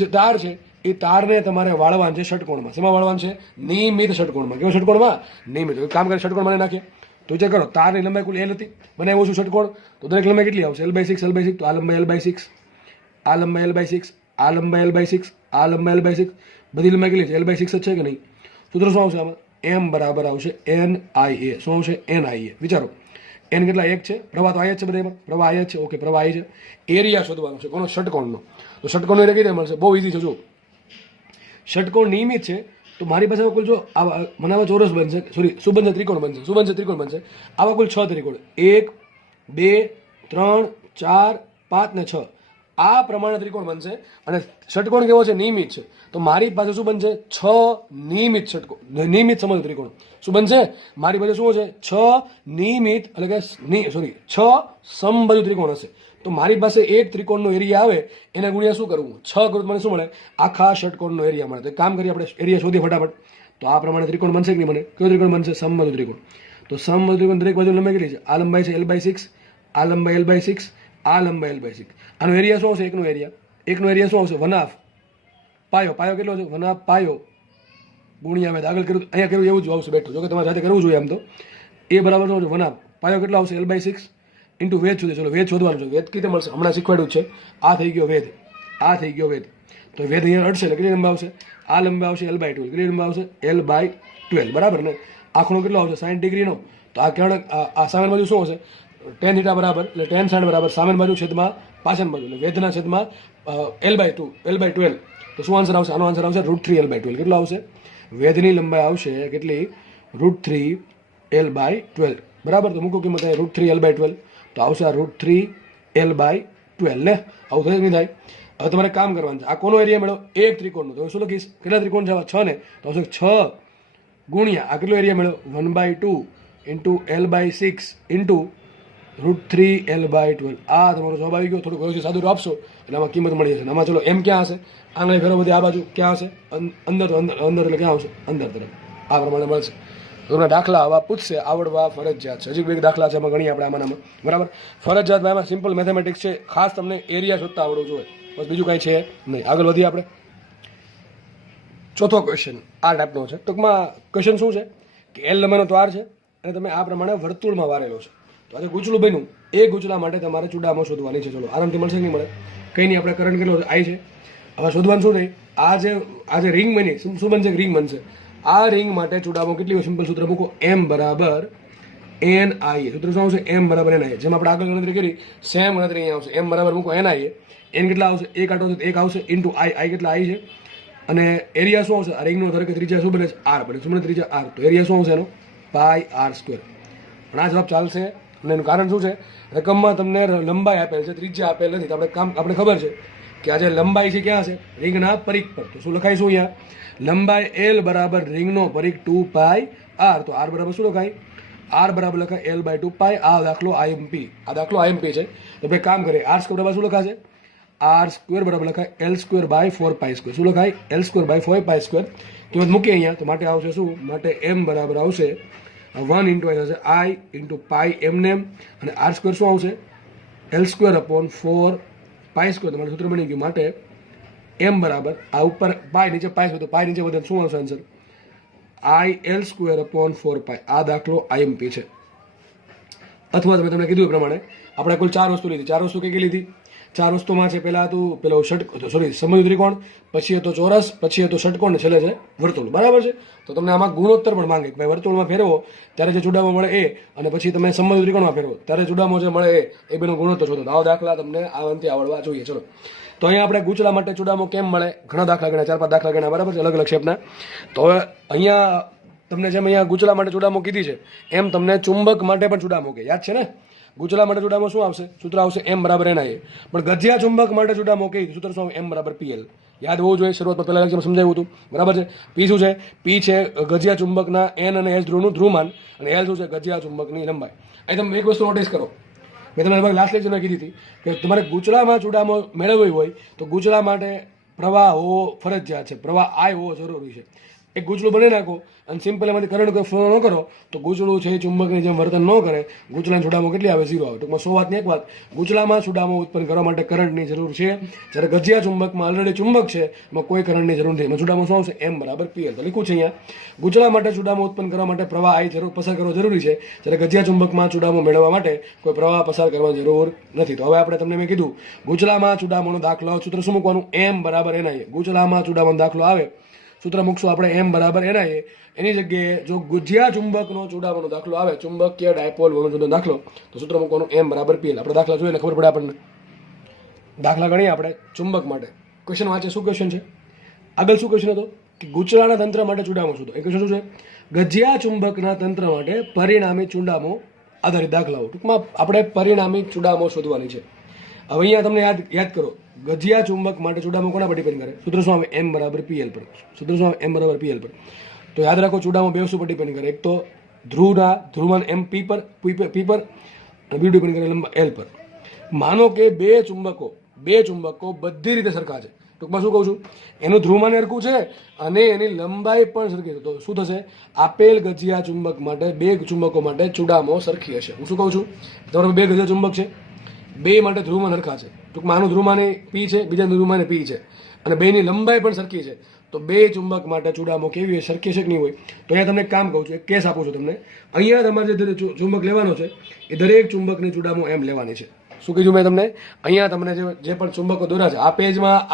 જે તાર છે એ તારને તમારે વાળવાનું છે ષટકોણમાં. શેમાં વાળવાનું છે? નિયમિત ષટકોણમાં. કેવો ષટકોણમાં? નિયમિત. કામ કરે ષટકોણ મને નાખીએ તો વિચાર કરો, તારની લંબાઈ કુલ l હતી, બનાવ્યો છું ષટકોણ, તો દરેક લંબાઈ કેટલી આવશે? l/6, l/6. તો આ લંબાઈ l/6, આ લંબાઈ l/6, આ લંબાઈ l/6, આ લંબાઈ l/6. બધી લંબાઈ કેટલી છે? l/6 જ છે કે નહીં? સૂત્ર શું આવશે આમાં? m બરાબર આવશે NIA. શું આવશે? NIA. વિચારો, n કેટલા? 1 છે. પ્રવાહ તો અહીંયા જ છે, બધામાં પ્રવાહ અહીંયા જ છે. ઓકે, પ્રવાહ અહીં છે. એરિયા શોધવાનો છે કોનો? ષટકોણનો. તો ષટકોણનો એરિયા કઈ રીતે મળશે? બહુ ઇઝી છે. જો ષટકોણ નિયમિત છે તો મારી પાસે કુલ, જો મને આવા ચોરસ બનશે, સોરી શું બનશે? ત્રિકોણ બનશે. શું બનશે? ત્રિકોણ બનશે. આવા કુલ 6 ત્રિકોણ, 1, 2, 3, 4, 5 ને 6. આ પ્રમાણે ત્રિકોણ બનશે. અને ષટકોણ કેવો છે? નિયમિત છે. તો મારી પાસે શું બનશે? 6 નિયમિત ષટકોણ, નિયમિત સમજ ત્રિકોણ. શું બનશે? મારી પાસે શું છે? 6 નિયમિત, એટલે કે સોરી 6 સમબાજુ ત્રિકોણ હશે. તો મારી પાસે એક ત્રિકોણનો એરિયા આવે, એને ગુણ્યા શું કરવું? 6 કરું મને શું મળે? આખા ષટકોણનો એરિયા મળે. તો કામ કરીએ આપણે, એરિયા શોધીએ ફટાફટ. તો આ પ્રમાણે ત્રિકોણ બનશે કે નહીં બને? કયો ત્રિકોણ બનશે? સમબાજુ ત્રિકોણ. તો સમબાજુ ત્રિકોણ દરેક બાજુ લંબાઈ કેટલી છે? આ લંબાઈ છે l/6, આ લંબાઈ l/6, આ લંબાઈ l/6. આનો એરિયા શું આવશે? એકનો એરિયા શું આવશે? 1/2 પાયો. પાયો કેટલો છે? 1/2 પાયો ગુણ્યા વેધ. આગળ કર્યું અહીંયા કર્યું એવું જ આવશે બેઠું. જો કે તમારે સાથે કરવું જોઈએ આમ તો. એ બરાબર શું છે? 1/2 પાયો કેટલો આવશે? l/6 × વેધ શોધે. ચલો વેધ શોધવાનું છે. વેધ કઈ રીતે મળશે? હમણાં શીખવાડ્યું છે. આ થઈ ગયો વેધ, આ થઈ ગયો વેધ. તો વેધ અહીંયા અડશે એટલે કેટલી લંબાઈ આવશે? આ લંબાઈ આવશે l/12. કેટલી લંબાઈ આવશે? l/12. બરાબર ને? આ ખૂણો કેટલો આવશે? 60 ડિગ્રીનો. તો આ કેવળ આ સામેની બાજુ શું હશે? tan θ બરાબર, એટલે tan 60 બરાબર સામેની બાજુ છેદમાં પાછળની બાજુ, એટલે વેધના છેદમાં l/12. તો શું આન્સર આવશે? આનો આન્સર આવશે √3l/12. કેટલો આવશે? વેધની લંબાઈ આવશે કેટલી? √3l/12. બરાબર. તો મૂકો કિંમત √3l/12. તો આવશે આ √3l/12 ને. આવું થાય નહીં થાય? હવે તમારે કામ કરવાનું છે. આ કોનો એરિયા મેળવો? એક ત્રિકોણનો. તો શું લખીશ? કેટલા ત્રિકોણ છે? 6 ને. તો આવશે 6 ગુણ્યા આ કેટલો એરિયા મેળવો? 1/2 × l/6 × √3l/12. આ તમારો જવાબ આવી ગયો. થોડું વ્યવસ્થિત સાદું આપશો એટલે આમાં કિંમત મળી જશે. આમાં ચલો m ક્યાં હશે? આંગળી ફેરવો બધી આ બાજુ ક્યાં હશે? અંદર. તો અંદર એટલે ક્યાં આવશે? અંદર તરફ. આ પ્રમાણે મળશે. તમને દાખલા આવા પૂછશે, આવડવા ફરજિયાત છે. હજી એક દાખલા છે એમાં ગણીએ આપણે આમાં. બરાબર, ફરજિયાત. એમાં સિમ્પલ મેથેમેટિક્સ છે. ખાસ તમને એરિયા શોધતા આવડવું જોઈએ. બસ બીજું કાંઈ છે નહીં. આગળ વધીએ આપણે. ચોથો ક્વેશ્ચન આ ટાઈપનો છે. ટૂંકમાં ક્વેશ્ચન શું છે કે એલ લંબાઈનો તાર છે અને તમે આ પ્રમાણે વર્તુળમાં વારેલો છે. તો આજે ગુચલું બન્યું, એ ગુચલા માટે તમારે ચૂડામો શોધવાની છે. ચલો આરામથી મળશે નહીં મળે કંઈ નહીં. આપણે કરંટ કેટલો આઈ છે, હવે શોધવાનું શું નહીં. આ જે રિંગ બની શું બનશે? રિંગ બનશે. આ રિંગ માટે ચૂડામો કેટલી હોય? સિમ્પલ સૂત્ર મૂકો, એમ બરાબર એન આઈ. સૂત્ર શું આવશે? એમ બરાબર એન આઈ. જેમ આપણે આગળ ગણતરી કરી સેમ ગણતરી અહીંયા આવશે. એમ બરાબર મૂકો એન આઈ. એન કેટલા આવશે? એક આટો એક આવશે ઇન્ટુ આઈ. આઈ કેટલા આઈ છે અને એરિયા શું આવશે? આ રિંગનો ધારો કે ત્રિજ્યા શું બને છે? આર બને. શું બને? ત્રિજ્યા આર. તો એરિયા શું આવશે એનો? પાઈ આર સ્ક્વેર. પણ આ જવાબ ચાલશે અને એનું કારણ શું છે? રકમમાં તમને લંબાઈ આપેલ છે, ત્રિજ્યા આપેલ નથી. તો આપણે ખબર છે કે આ જે લંબાઈ છે ક્યાં છે? રિંગના પરિઘ પર. તો શું લખાય? શું અહીંયા લંબાઈ એલ બરાબર રિંગનો પરિઘ 2 પાઈ આર. તો આર બરાબર શું લખાય? આર બરાબર લખાય એલ બાય 2 પાઈ. આ દાખલો આઈએમપી, આ દાખલો આઈએમપી છે. તો ભાઈ કામ કરીએ, આર સ્ક્વેર બરાબર શું લખાશે? આર સ્ક્વેર બરાબર લખાય L square by 4 pi square. શું લખાય? L square by 4 pi square. કિંમત મૂકીએ અહીંયા તો માટે આવશે શું? માટે એમ બરાબર આવશે 1 ઇન્ટુ આઈ ઇન્ટુ પાઈ એમને અને આર સ્ક્વેર શું આવશે? L square upon 4 pi square. તમારું સૂત્ર બની ગયું. માટે એમ બરાબર આ ઉપર પાઈ નીચે પાઈ સ્ક્વેર, તો પાઈ નીચે વધે શું આવશે answer? I L square upon 4 પાઈ. આ દાખલો આઈએમપી છે. અથવા તમે તમને કીધું એ પ્રમાણે આપણે કુલ 4 વસ્તુ લીધી. 4 વસ્તુ કઈ લીધી? 4 વસ્તુમાં છે પહેલા હતું પેલો સમજુ ત્રિકોણ, પછી હતો ચોરસ, પછી હતો ષટકોણ, છેલ્લે છે વર્તુળ. બરાબર છે? તો તમને આમાં ગુણોત્તર પણ માંગે કે ભાઈ વર્તુળમાં ફેરવો ત્યારે જે ચૂડામો મળે એ, અને પછી તમે સમજુ ત્રિકોણમાં ફેરવો ત્યારે ચૂડામો જે મળે એ બેનો ગુણોત્તર શોધો. આવા દાખલા તમને આવાથી આવડવા જોઈએ. ચલો તો અહીંયા આપણે ગુચલા માટે ચૂડામો કેમ મળે? ઘણા દાખલા ગણ્યા, 4-5 દાખલા ગણ્યા. બરાબર છે? અલગ અલગ શેપના. તો હવે અહીંયા તમને જેમ અહીંયા ગુચલા માટે ચૂડામો કીધી છે એમ તમને ચુંબક માટે પણ ચૂડામો કે યાદ છે ને? ગુચલા માટે ચૂડામો શું આવશે? સૂત્ર આવશે એમ બરાબર એન આઈ. પણ ગજિયા ચુંબક માટે ચૂડામો કઈ સૂત્ર શું? એમ બરાબર પીએલ. યાદ હોવું જોઈએ. શરૂઆતમાં પહેલા લેક્ચરમાં સમજાવ્યું હતું. બરાબર છે? પી શું છે? પી છે ગજિયા ચુંબકના એન અને એસ ધ્રુવનું ધ્રુવમાન, અને એલ શું છે? ગજિયા ચુંબકની લંબાઈ. અહીં તમે એક વસ્તુ નોટિસ કરો, મેં તમને લગભગ લાસ્ટ લેક્ચરમાં કીધી હતી કે તમારે ગુચલામાં ચૂડામો મેળવવી હોય તો ગુચલા માટે પ્રવાહ હોવો ફરજિયાત છે, પ્રવાહ આય હોવો જરૂરી છે. એક ગુચલું બનાવી નાખો અને સિમ્પલ એમાંથી કરંટ ફ્લો ન કરો તો ગુચલું છે ચુંબકની જેમ વર્તન ન કરે. ગુચલાના ચૂડામો કેટલી આવે? 0 આવે. ટૂંકમાં 100 વાતની એક વાત, ગુચલામાં ચૂડામો ઉત્પન્ન કરવા માટે કરંટની જરૂર છે, જ્યારે ગજિયા ચુંબકમાં ઓલરેડી ચુંબક છે એમાં કોઈ કરંટની જરૂર નથી. એમાં ચૂડામો શું આવશે? એમ બરાબર પીએલ. તો લખ્યું છે અહીંયા ગુચલા માટે ચૂડામો ઉત્પન્ન કરવા માટે પ્રવાહ આઈ પસાર કરવો જરૂરી છે, જ્યારે ગજિયા ચુંબકમાં ચૂડામો મેળવવા માટે કોઈ પ્રવાહ પસાર કરવાની જરૂર નથી. તો હવે આપણે તમને મેં કીધું ગુચલામાં ચૂડામોનો દાખલો, સૂત્ર શું મૂકવાનું? એમ બરાબર એનઆઈ. ગુચલામાં ચૂડામોનો દાખલો આવે, સૂત્ર મૂકશું આપણે એમ બરાબર એનઆઈ. એની જગ્યાએ જો ગુજિયા ચુંબકનો ચૂડામોનો દાખલો આવે, ચુંબકીય ડાયપોલ વળાંકનો દાખલો, તો સૂત્ર મૂકવાનું એમ બરાબર પીએલ. આપણે દાખલા જોઈએ ખબર પડે આપણને. દાખલા ગણીએ આપણે ચુંબક માટે. ક્વેશ્ચન વાંચે શું ક્વેશ્ચન છે? આગળ શું ક્વેશ્ચન હતો કે ગુચલાના તંત્ર માટે ચૂડામો શોધો. એ ક્વેશ્ચન શું છે? ગજિયા ચુંબકના તંત્ર માટે પરિણામી ચૂડામો આધારિત દાખલાઓ. ટૂંકમાં આપણે પરિણામી ચૂડામો શોધવાની છે. હવે અહીંયા તમને યાદ કરો, ગજિયા ચુંબક માટે ચૂડામો કોના પર ડિપેન્ડ કરે? સૂત્ર શું આવે? એમ બરાબર પીએલ પર. સૂત્ર શું આવે? એમ બરાબર પીએલ પર. તો યાદ રાખો ચૂડામો બે વસ્તુ પર ડિપેન્ડ કરે. એક તો ધ્રુવમાન એમ પી પર અને બીજું ડિપેન્ડ કરે લંબાઈ એલ પર. માનો કે બે ચુંબકો બધી રીતે સરખા છે. ટૂંકમાં શું કહું છું? એનું ધ્રુવમાન સરખું છે અને એની લંબાઈ પણ સરખી છે. તો શું થશે? આપેલ ગજિયા ચુંબક માટે બે ચુંબકો માટે ચૂડામો સરખી હશે. હું શું કહું છું? તમારા બે ગજિયા ચુંબક છે, બે માટે ધ્રુવમાન સરખા છે. ટૂંકમાં આનું ધ્રુવમાન પી છે, બીજાનું ધ્રુવમાન પી છે, અને બેની લંબાઈ પણ સરખી છે. તો બે ચુંબક માટે ચૂડામો કેવી હોય? સરખી છે કે નહીં હોય? તો અહીંયા તમને એક કામ કહું છું, એક કેસ આપું છું તમને. અહીંયા તમારે જે ચુંબક લેવાનો છે એ દરેક ચુંબકની ચૂડામો એમ લેવાની છે. શું કીધું મેં તમને? અહીંયા તમને જે પણ ચુંબકો દોર્યા છે આ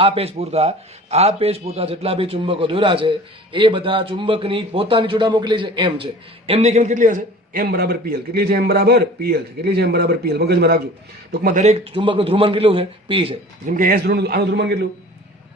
પેજ પૂરતા જેટલા બી ચુંબકો દોર્યા છે એ બધા ચુંબકની પોતાની ચૂડામો કેટલી છે? એમ છે. એમની કિંમત કેટલી હશે? એમ બરાબર પીએલ. કેટલી છે? એમ બરાબર પીએલ છે. કેટલી છે? એમ બરાબર પીએલ. મગજમાં રાખજો. ટૂંકમાં દરેક ચુંબકનું ધ્રુવમાન કેટલું છે? પી છે. જેમ કે એસ ધ્રુવનું આનું ધ્રુવમાન કેટલું?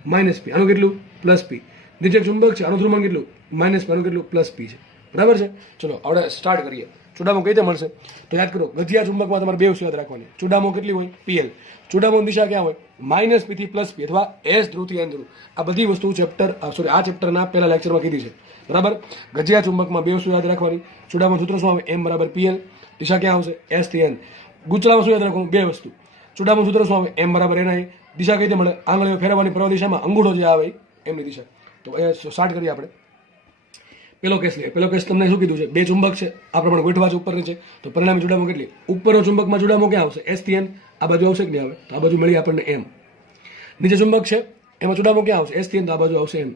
માઇનસ પી. આનું કેટલું? પ્લસ પી. નીચે ચુંબક છે આનું ધ્રુવમાન કેટલું? માઇનસ પી. આનું કેટલું? પ્લસ પી છે. બરાબર છે? ચલો આપણે સ્ટાર્ટ કરીએ. ચૂડામો કઈ રીતે મળશે? તો યાદ કરો, ગજિયા ચુંબકમાં તમારે બે વસ્તુ યાદ રાખવાની. ચૂડામો કેટલી હોય? પીએલ. ચૂડામોની દિશા ક્યાં હોય? માઇનસ પી થી પ્લસ પી અથવા એસ ધ્રુવથી એન ધ્રુવ. આ બધી વસ્તુ આ ચેપ્ટરના પહેલા લેક્ચરમાં કીધી છે. બરાબર? ગજિયા ચુંબકમાં બે વસ્તુ યાદ રાખવાની. ચૂડામો સૂત્ર શું આવે? એમ બરાબર પીએલ. દિશા ક્યાં આવશે? એસ થી એન. ગુચલામાં શું યાદ રાખવાનું? બે વસ્તુ. ચૂડામો સૂત્ર શું આવે? એમ બરાબર એનઆઈ. દિશા કઈ રીતે મળે? આંગળીઓ ફેરવવાની પ્રવાહ દિશામાં અંગૂઠો જે આવે એમની દિશા. તો એ સ્ટાર્ટ કરીએ આપણે. પેલો કેસ લઈએ. પેલો કેસ તમને શું કીધું છે? બે ચુંબક છે, આ પ્રમાણે ગોઠવા છે ઉપર નીચે. તો પરિણામી ચૂડામો કેટલી? ઉપરનો ચુંબકમાં ચૂડામો ક્યાં આવશે? એસ થી એન. આ બાજુ આવશે કે નહીં આવે? તો આ બાજુ મળી આપણને એમ. નીચે ચુંબક છે એમાં ચુડામો ક્યાં આવશે? S થી N તો આ બાજુ આવશે એમ.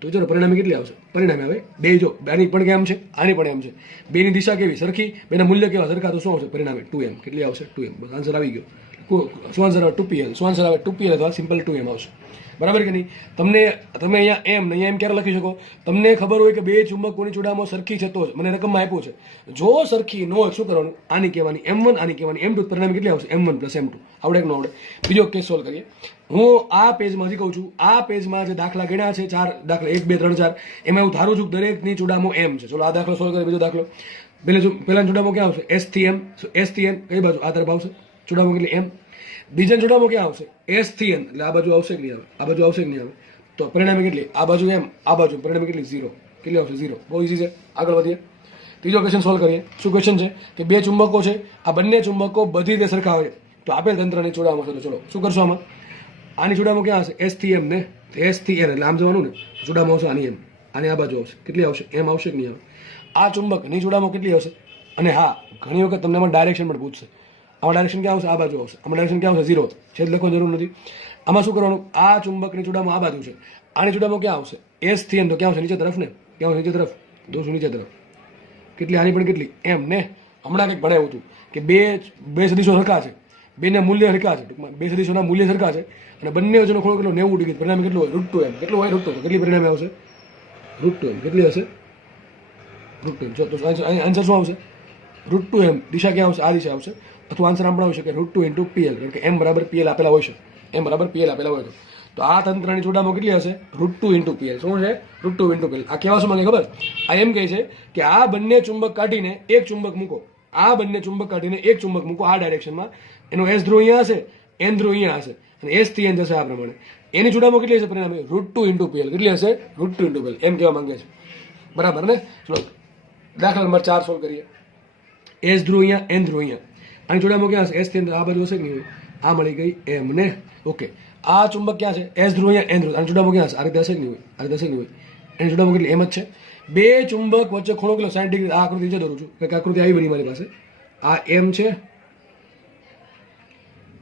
તો ચલો પરિણામે કેટલી આવશે? પરિણામે હવે બે જો આની પણ કેમ છે, આની પણ એમ છે, બેની દિશા કેવી સરખી, બેના મૂલ્ય કેવા સરખા, તો શું આવશે પરિણામે 2m. કેટલી આવશે? 2m. બસ આન્સર આવી ગયો. શું આન્સર આવે? 2pl. શું આન્સર આવે? 2pl અથવા સિમ્પલ 2m આવશે. બરાબર કે નહીં? તમે અહીંયા એમ ને અહીંયા એમ ક્યારે લખી શકો? તમને ખબર હોય કે બે ચુંબકોની ચુડામો સરખી છે તો જ મને રકમમાં આપ્યું છે. જો સરખી ન હોય શું કરવાનું? આની કહેવાની m1, આની કહેવાની m2. પરિણામે કેટલી આવશે? m1 + m2. આવડે કે ન આવડે? બીજો કેસ સોલ્વ કરીએ. હું આ પેજમાંથી કહું છું, આ પેજમાં જે દાખલા ગણ્યા છે 4 દાખલા 1 2 3 4, એમાં એવું ધારું છું દરેકની ચુડામો m છે. ચલો આ દાખલો સોલ્વ કરીએ. બીજો દાખલો. પહેલા ચુડામો ક્યાં આવશે? S થી M. S થી N કઈ બાજુ? આ તરફ આવશે. ચુડામો કેટલી? m. બીજા ચુડામો ક્યાં આવશે? S થી N. એટલે આ બાજુ આવશે કે નહીં આવે? આ બાજુ આવશે કે નહીં આવે? તો પરિણામે કેટલી? આ બાજુ m, આ બાજુ પરિણામે કેટલી? 0. કેટલી આવશે? 0. બહુ ઈઝી છે. આગળ વધીએ. ત્રીજો ક્વેશ્ચન સોલ્વ કરીએ. શું ક્વેશ્ચન છે? કે બે ચુંબકો છે, આ બંને ચુંબકો બધી રીતે સરખા હોય તો આપેલ તંત્રની ચુડામો છે. ચલો શું કરશો આમાં? આની ચુડામો ક્યાં હશે? S થી M ને S થી N. એટલે આમ જવાનું ને, ચુડામો આવશે આની M, આની આ બાજુ આવશે. કેટલી આવશે? M આવશે કે નહીં આવે? આ ચુંબકની ચુડામો કેટલી આવશે? અને હા, ઘણી વખત તમને આમાં ડાયરેક્શન પણ પૂછશે. આમાં ડાયરેક્શન ક્યાં આવશે? આ બાજુ આવશે. આમાં ડાયરેક્શન ક્યાં આવશે? 0. છેદ લખવાની જરૂર નથી. આમાં શું કરવાનું? આ ચુંબકની ચુડામો આ બાજુ છે, આની ચુડામો ક્યાં આવશે? S થી N. તો ક્યાં આવશે? નીચે તરફ ને. ક્યાં આવશે? નીચે તરફ. દોસ્તો નીચે તરફ. કેટલી? આની પણ કેટલી? M ને. હમણાં કંઈક ભણાવ્યું હતું કે બે સદીશો સરખા છે, બેના મૂલ્ય સરખા છે. ટૂંકમાં બે સદીશોના મૂલ્ય સરખા છે અને બંને વચ્ચેનો ખૂણો કેટલો? 90 ડિગ્રી. પરિણામે કેટલું હોય? √2m. કેટલું હોય? √2. તો કેટલી પરિણામે આવશે? √2m. કેટલી હશે? √2m. તો આન્સર શું આવશે? √2m. દિશા ક્યાં આવશે? આ દિશા આવશે. અથવા આન્સર આમ પણ આવી શકે √2 × PL. કારણ કે m બરાબર PL આપેલા હોય છે. m બરાબર PL આપેલા હોય તો આ તંત્રની ચુડામો કેટલી હશે? √2 × PL. શું છે? √2 × PL. આ કેવા શું માંગે ખબર? આ એમ કહે છે કે આ બંને ચુંબક કાઢીને એક ચુંબક મૂકો. આ બંને ચુંબક કાઢીને એક ચુંબક મૂકો આ ડાયરેક્શનમાં. એનો S ધ્રુવ અહીંયા હશે, N ધ્રુવ અહીંયા હશે અને S થી N જશે આ પ્રમાણે. એની ચુડામો કેટલી હશે પરિણામે? √2 × PL. કેટલી હશે? √2 × PL. એમ કહેવા માંગે છે. બરાબર ને? ચલો દાખલા નંબર 4 સોલ્વ કરીએ. S ધ્રુવ અહીંયા, N ધ્રુવ અહીંયા. આની ચુડામો ક્યાં હશે? S થી N. આ બાજુ હશે કે નહીં હોય? આ મળી ગઈ M ને. ઓકે. આ ચુંબક ક્યાં છે? S ધ્રુવ અહીંયા, N ધ્રુવ. આની ચુડામો ક્યાં હશે? આ રીતે હશે કે નહીં હોય? આ રીતે હશે કે નહીં હોય? એની ચુડામો કેટલી? M જ છે. બે ચુંબક વચ્ચે ખૂણો કેટલો? 60 ડિગ્રી. આ આકૃતિ નીચે દોરું છું. એક આકૃતિ આવી બની મારી પાસે. આ M છે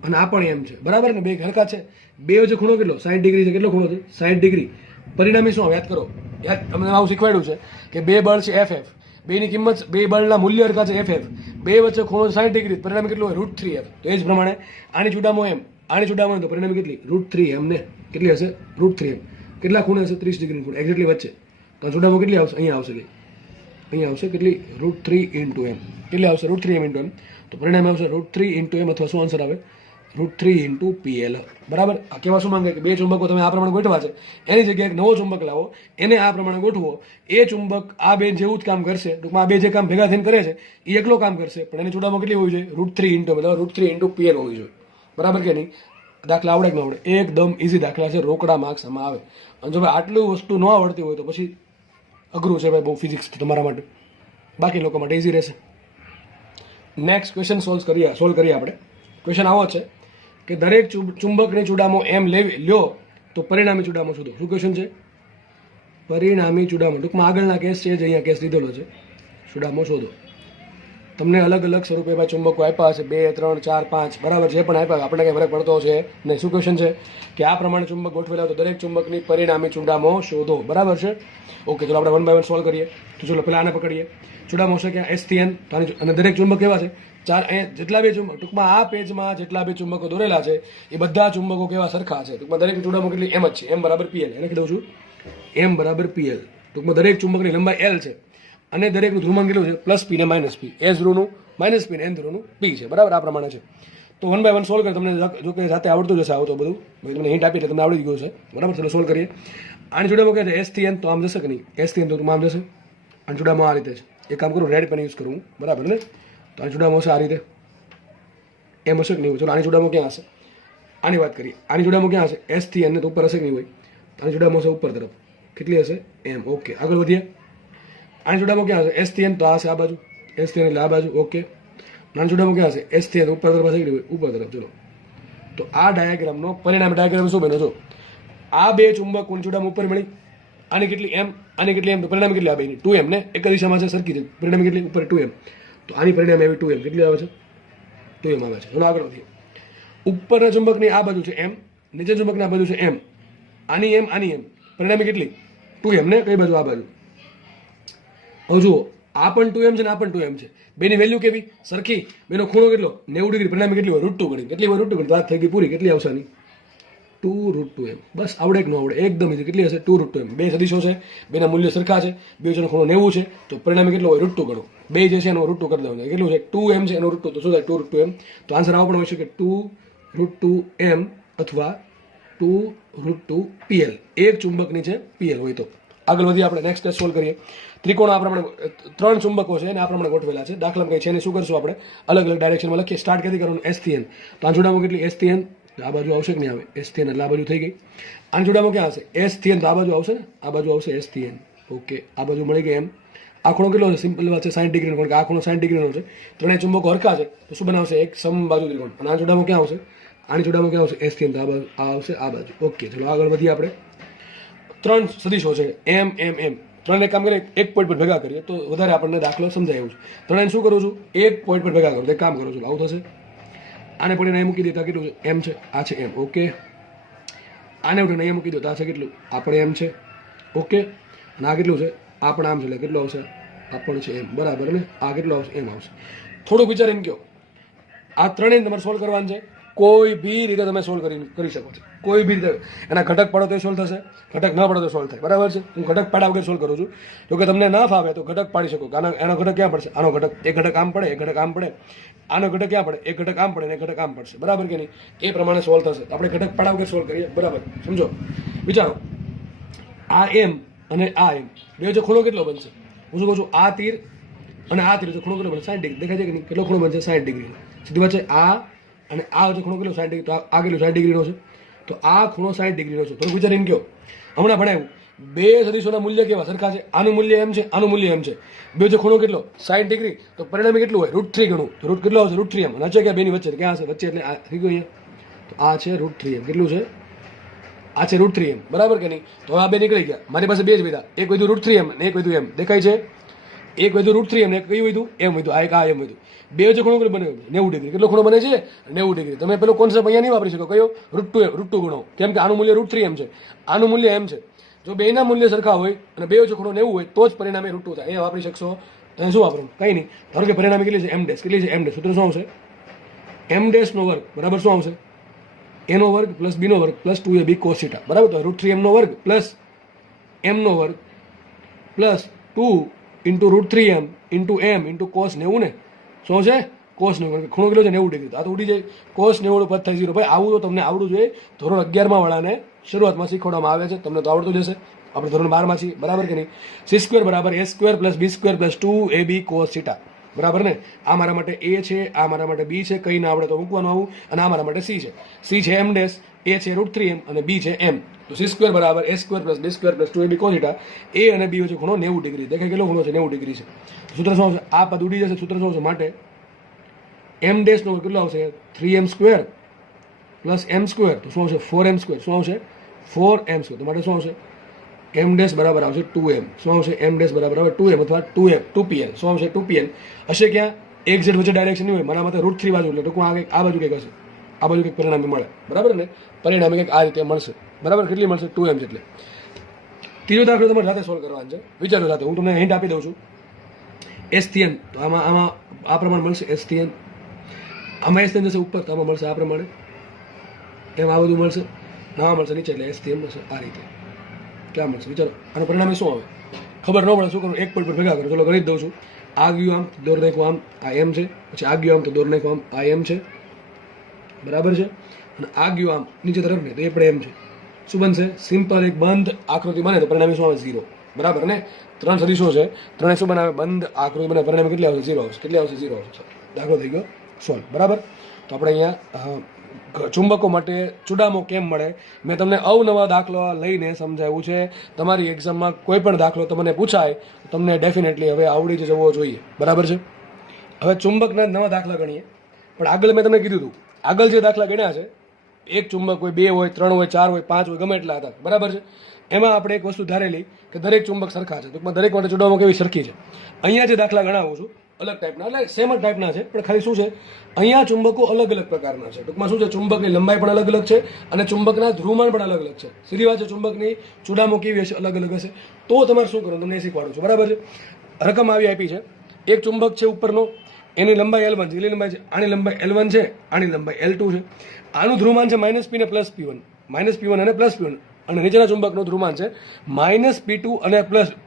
અને આ પણ M છે. બરાબર ને? બે સરખા છે. બે વચ્ચે ખૂણો કેટલો? 60 ડિગ્રી છે. કેટલો ખૂણો છે? 60 ડિગ્રી. પરિણામે શું યાદ કરો? યાદ તમને આવું શીખવાડ્યું છે કે બે બળ છે FF, બેની કિંમત, બે બળના મૂલ્ય સરખા છે FF, બે વચ્ચે ખૂણો 60 ડિગ્રી. પરિણામે કેટલું હોય? √3m. તો એ જ પ્રમાણે આની ચુડામો M, આની ચુડામો M. તો પરિણામે કેટલી? √3m ને. કેટલી હશે? √3m. કેટલા ખૂણે હશે? 30 ડિગ્રી ખૂણે. એક્ઝેક્ટલી વચ્ચે. તો ચુડામો કેટલી આવશે? અહીંયા આવશે. અહીંયા આવશે કેટલી? √3 × m. કેટલી આવશે? √3m × m. તો પરિણામે આવશે √3 × m અથવા શું આન્સર આવે? √3 × PL. બરાબર? આ કેવા શું માંગે કે બે ચુંબકો તમે આ પ્રમાણે ગોઠવા છે, એની જગ્યાએ એક નવો ચુંબક લાવો, એને આ પ્રમાણે ગોઠવો. એ ચુંબક આ બે જેવું જ કામ કરશે. ટૂંકમાં આ બે જે કામ ભેગા થઈને કરે છે એ એકલો કામ કરશે, પણ એની ચુડામો કેટલી હોવી જોઈએ? √3 × √3 × PL હોવી જોઈએ. બરાબર કે નહીં? દાખલા આવડે કે ન આવડે? એકદમ ઇઝી દાખલા છે, રોકડા માર્ક્સ આમાં આવે. અને જો ભાઈ આટલું વસ્તુ ન આવડતી હોય તો પછી અઘરું છે ભાઈ બહુ ફિઝિક્સ તમારા માટે. બાકી લોકો માટે ઇઝી રહેશે. નેક્સ્ટ ક્વેશ્ચન સોલ્વ કરીએ આપણે. ક્વેશ્ચન આવો છે કે દરેક ચુંબકની ચુડામો M લ્યો તો પરિણામી ચુડામો શોધો. શું ક્વેશ્ચન છે? પરિણામી ચુડામો. ટૂંકમાં આગળના કેસ છે, જે અહીંયા કેસ લીધેલો છે. ચુડામો શોધો. તમને અલગ અલગ સ્વરૂપે એવા ચુંબકો આપ્યા હશે, 2 3 4 5. બરાબર? જે પણ આપ્યા આપણને કંઈ ફરક પડતો છે નહીં. શું ક્વેશ્ચન છે? કે આ પ્રમાણે ચુંબક ગોઠવેલા તો દરેક ચુંબકની પરિણામી ચુડામો શોધો. બરાબર છે? ઓકે, ચલો આપણે 1 બાય 1 સોલ્વ કરીએ. તો ચલો પહેલા આને પકડીએ. ચુડામો હશે ક્યાં? S થી N. અને દરેક ચુંબક કેવા છે? 4. અહીંયા જેટલા બે ચુંબક, ટૂંકમાં આ પેજમાં જેટલા બે ચુંબકો દોરેલા છે એ બધા ચુંબકો કેવા? સરખા છે. ટૂંકમાં દરેક ચુડામો કેટલી? M જ છે. M બરાબર PL. એને કહી દઉં છું M બરાબર PL. ટૂંકમાં દરેક ચુંબકની લંબાઈ L છે અને દરેકનું ધ્રુવમાન કેટલું છે? +P ને -P. S ધ્રુવનું -P ને N ધ્રુવનું P છે. બરાબર? આ પ્રમાણે છે. તો 1 બાય 1 સોલ્વ કરીએ. તમને જો કે જાતે આવડતું જશે આવું તો બધું. તમને હિન્ટ આપી એટલે તમને આવડી ગયું છે. બરાબર? ચલો સોલ્વ કરીએ. આની ચુડામો ક્યાં છે? S થી N. તો આમ જશે કે નહીં? S થી N તો આમ જશે. આની ચુડામો આ રીતે છે. એક કામ કરું, રેડ પેન યુઝ કરું. બરાબર ને? તો આની ચુડામો હશે આ રીતે. M હશે કે નહીં? ચલો આની ચુડામો ક્યાં હશે? આની વાત કરીએ. આની ચુડામો ક્યાં હશે? S થી N ને તો ઉપર હશે કે નહીં હોય? આની ચુડામો હશે ઉપર તરફ. કેટલી હશે? M. ઓકે, આગળ વધીએ. આની ચુડામો ક્યાં હશે? S થી N. તો આ હશે આ બાજુ. S થી N એટલે આ બાજુ. ઓકે. આની ચુડામો ક્યાં હશે? S થી N ઉપર તરફ હશે કે નહીં હોય? ઉપર તરફ. ચલો, તો આ ડાયાગ્રામનો પરિણામ ડાયાગ્રામ શું બન્યો? જો આ બે ચુંબકોની ચુડામો ઉપર મળી. આની કેટલી? M. આની કેટલી M? તો પરિણામ કેટલી આવે? 2m ને. એક દિશામાં છે, સરખી છે. પરિણામ કેટલી? ઉપર 2m. તો આની પરિણામ આવી 2m. કેટલી આવે છે? 2m આવે છે. ચલો આગળ વધીએ. ઉપરના ચુંબકની આ બાજુ છે M, નીચે ચુંબકની આ બાજુ છે એમ, આની એમ, પરિણામી કેટલી 2m ને કઈ બાજુ આ બાજુ. હવે જુઓ આ પણ 2m છે ને આ પણ 2m છે, બેની વેલ્યુ કેવી સરખી, બેનો ખૂણો કેટલો 90 ડિગ્રી, પરિણામી કેટલી હોય √2 ગણી, કેટલી હોય √2 ગણી, વાત થઈ ગઈ પૂરી. કેટલી આવશે આની 2√2m. બસ આવડે કે ન આવડે એકદમ ઇઝી. કેટલી હશે 2√2m. બે સદીશો છે, બેના મૂલ્ય સરખા છે, બે વચ્ચેનો ખૂણો 90 છે, તો પરિણામી કેટલો હોય √2 ગણો. બે જે છે એનો √2 કરી દેવાનું. કેટલું છે 2m છે એનો √2, તો શું થાય 2√2m. તો આન્સર આવો પણ હોય છે કે 2√2m અથવા 2√2pl. એક ચુંબકની છે pl હોય તો. આગળ વધીએ આપણે નેક્સ્ટ ટેસ્ટ સોલ્વ કરીએ. ત્રિકોણ આ પ્રમાણે 3 ચુંબકો છે અને આ પ્રમાણે ગોઠવેલા છે. દાખલામાં કઈ છે ને શું કરશું આપણે અલગ અલગ ડાયરેક્શનમાં લખીએ. સ્ટાર્ટ ક્યાંથી કરવાનું s થી n. તો આ જોડામાં કેટલી s થી n, આ બાજુ આવશે કે નહીં આવે s થી n, એટલે આ બાજુ થઈ ગઈ. આ જોડામાં ક્યાં હશે s થી n, તો આ બાજુ આવશે ને, આ બાજુ આવશે s થી n. ઓકે, આ બાજુ મળી ગઈ એમ. આ ખૂણો કેટલો છે સિમ્પલ વાત છે 60 ડિગ્રીનો, કારણ કે આ ખૂણો 60 ડિગ્રીનો છે. ત્રણેય ચુંબકો હરખા છે તો શું બનાવશે એક સમબાજુ ત્રિકોણ. અને આ જોડામાં ક્યાં આવશે, આની જોડામાં ક્યાં આવશે s થી n, તો આ બાજુ આ આવશે આ બાજુ. ઓકે ચલો આગળ વધીએ આપણે. 3 સદીશો છે m m m, ત્રણે કામ કરીએ એક પોઈન્ટ પર ભેગા કરીએ તો વધારે આપણને દાખલો સમજાય એવું છે. ત્રણે શું કરું છું એક પોઈન્ટ પર ભેગા કરું, એક કામ કરું છું આવું થશે. આને પડીને અહીં મૂકી દેતા કેટલું છે m છે, આ છે m. ઓકે, આને ઉઠીને અહીંયા મૂકી દો તો આ છે કેટલું, આ પણ m છે. ઓકે, અને આ કેટલું છે, આ પણ આમ છે, એટલે કેટલું આવશે, આ પણ છે m. બરાબર ને, આ કેટલું આવશે m આવશે. થોડુંક વિચારીને કહો. આ ત્રણેય તમારે સોલ્વ કરવાનું છે. કોઈ બી રીતે તમે સોલ્વ કરી શકો છો, કોઈ બી રીતે. એના ઘટક પાડો તો સોલ્વ થશે, ઘટક ન પાડો તો સોલ્વ થાય. બરાબર છે, હું ઘટક પાડ્યા વગર સોલ્વ કરું છું. જો કે તમને ના ફાવે તો ઘટક પાડી શકો. એનો ઘટક ક્યાં પડશે, આનો ઘટક, એક ઘટક આમ પડે, એક ઘટક આમ પડે, આનો ઘટક ક્યાં પડે, એક ઘટક આમ પડે ને એક ઘટક આમ પડશે. બરાબર કે નહીં, એ પ્રમાણે સોલ્વ થશે. આપણે ઘટક પાડ્યા વગર સોલ્વ કરીએ. બરાબર, સમજો. વિચારો, આ m અને આ m બે વચ્ચે ખૂણો કેટલો બનશે. હું શું કહું છું, આ તીર અને આ તીર વચ્ચે ખૂણો કેટલો બનશે 60 ડિગ્રી. દેખાય છે કે નહીં, કેટલો ખૂણો બનશે 60 ડિગ્રી. સીધી વાત છે, આ અને આ વચ્ચે ખૂણો કેટલો 60 ડિગ્રી, તો આ કેટલું 60 ડિગ્રીનો છે, તો આ ખૂણો 60 ડિગ્રીનો છે. થોડું વિચારીને કહો. હમણાં ભણાવ્યું બે સદીશોના મૂલ્ય કેવા સરખા છે, આનું મૂલ્ય m છે, આનું મૂલ્ય m છે, બે વચ્ચે ખૂણો કેટલો 60 ડિગ્રી, તો પરિણામી કેટલું હોય √3 ગણું. તો રૂટ કેટલો આવશે √3m. અને છે ક્યાં બેની વચ્ચે, ક્યાં હશે વચ્ચે, એટલે આ થઈ ગયું અહીંયા. તો આ છે √3m. કેટલું છે, આ છે √3m. બરાબર કે નહીં. તો આ બે નીકળી ગયા. મારી પાસે બે જ વિધા, એક વધ્યું √3m અને એક વધ્યું m. દેખાય છે, એક વધ્યું √3m ને એક કયું વધ્યું m વધ્યું. આ એક આ m વધ્યું. બે વચ્ચે ખૂણો કેટલો બને 90 ડિગ્રી. કેટલો ખૂણો બને છે 90 ડિગ્રી. તમે પેલો કોન્સેપ્ટ અહીંયા નહીં વાપરી શકો, કયો √2 ગુણો, કેમ કે આનું મૂલ્ય √3m છે, આનું મૂલ્ય m છે. જો બેના મૂલ્ય સરખા હોય અને બે વચ્ચે ખૂણો 90 હોય તો જ પરિણામે √2 થાય. એ વાપરી શકશો. તમે શું વાપરો, કંઈ નહીં. ધારો કે પરિણામે કેટલી છે m ડેશ, કેટલી છે m ડેશ. સૂત્ર શું આવશે, m ડેશ નો વર્ગ બરાબર શું આવશે, a નો વર્ગ પ્લસ b નો વર્ગ પ્લસ 2ab cos θ. બરાબર, તો √3m નો વર્ગ પ્લસ m નો વર્ગ plus 2 into √3m into m into cos 90 ને શું છે cos 90. ખૂણો કેટલો છે 90 ડિગ્રી. આ તો ઉડી જાય, cos 90 પદ થાય 0. ભાઈ આવું તો તમને આવડવું જોઈએ. ધોરણ 11માં વાળાને શરૂઆતમાં શીખવાડવામાં આવે છે, તમને તો આવડતું જ હશે. આપણે ધોરણ 12માં છીએ. બરાબર કે નહીં. c² બરાબર a² plus b² plus 2ab cos θ. બરાબર ને. આ મારા માટે a છે, આ મારા માટે b છે, કંઈ ના આવડે તો મૂકવાનું આવું. અને આ મારા માટે c છે. c છે m ડેશ, a છે √3m અને b છે m. તો c² બરાબર a² plus b² plus 2ab cos θ. a અને b વચ્ચે ખૂણો 90 ડિગ્રી. દેખાય કેટલો ખૂણો છે 90 ડિગ્રી છે. સૂત્ર શું આવશે, આ પદ ઉડી જશે. સૂત્ર શું આવશે, માટે m ડેશ નો કેટલો આવશે 3m² પ્લસ m², તો શું આવશે 4m². શું આવશે 4m². તો માટે શું આવશે m ડેશ બરાબર આવશે 2m. શું આવશે m ડેશ બરાબર આવે 2m અથવા 2pl. શું આવશે 2pl. હશે ક્યાં, એક z વચ્ચે ડાયરેક્શન નહીં હોય. મારા માટે √3 બાજુ, એટલે ટૂંકમાં આ બાજુ કંઈક હશે, આ બાજુ કંઈક પરિણામી મળે. બરાબર ને, પરિણામી કંઈક આ રીતે મળશે. બરાબર, કેટલી મળશે 2m જેટલે. ત્રીજો દાખલો તમારે જાતે સોલ્વ કરવાનો છે. વિચારો જાતે, હું તમને હિન્ટ આપી દઉં છું. s થી n, તો આમાં આ પ્રમાણે મળશે s થી n. આમાં s થી n જશે ઉપર, તો આમાં મળશે આ પ્રમાણે. એમ આ બધું મળશે, ના મળશે નીચે, એટલે s થી n મળશે આ રીતે. ક્યાં મળશે વિચારો. આનું પરિણામે શું આવે ખબર ન પડે, શું કરું, એક પોઈન્ટ પર ભેગા કરો. ચલો ગણિત દઉં છું. આ ગયું આમ, દોર નાખવું આમ, આ m છે. પછી આ ગયું આમ, તો દોર નાખવું આમ, આ m છે. બરાબર છે. અને આ ગયું આમ નીચે તરફ ને, તો એ પણ m છે. શું બનશે, સિમ્પલ એક બંધ આકૃતિ બને તો પરિણામે શું આવે 0. બરાબર ને. 3 સદીશો છે, ત્રણે શું બનાવે, બંધ આકૃતિ બને, પરિણામે કેટલી આવશે 0 આવશે. કેટલી આવશે 0 આવશે. દાખલો થઈ ગયો સોલ્વ. બરાબર. તો આપણે અહીંયા ચુંબકો માટે ચુડામો કેમ મળે, મેં તમને અવનવા દાખલો લઈને સમજાવ્યું છે. તમારી એક્ઝામમાં કોઈ પણ દાખલો તમને પૂછાય તો તમને ડેફિનેટલી હવે આવડી જ જવો જોઈએ. બરાબર છે. હવે ચુંબકના નવા દાખલા ગણીએ. પણ આગળ મેં તમને કીધું હતું, આગળ જે દાખલા ગણ્યા છે, એક ચુંબક હોય, 2 હોય, 3 હોય, 4 હોય, 5 હોય, ગમે એટલા હતા. બરાબર છે. એમાં આપણે એક વસ્તુ ધારેલી કે દરેક ચુંબક સરખા છે. ટૂંકમાં દરેક માટે ચુડામો કેવી સરખી છે. અહીંયા જે દાખલા ગણાવું છું અલગ ટાઈપના, એટલે સેમ જ ટાઈપના છે, પણ ખાલી શું છે અહીંયા ચુંબકો અલગ અલગ પ્રકારના છે. ટૂંકમાં શું છે, ચુંબકની લંબાઈ પણ અલગ અલગ છે અને ચુંબકના ધ્રુવમાન પણ અલગ અલગ છે. સીધી વાત છે, ચુંબકની ચૂડામો કેવી હશે, અલગ અલગ હશે. તો તમારે શું કરવાનું, તમને એ શીખવાડું છું, બરાબર છે. રકમ આવી આપી છે, એક ચુંબક છે ઉપરનો, એની લંબાઈ L1 છે, એની લંબાઈ છે, આની લંબાઈ L1 છે, આની લંબાઈ L2 છે. આનું ધ્રુવમાન છે -P ને +P1, -P1 અને +P1, અને નીચેના ચુંબકનું ધ્રુવમાન છે -P2 અને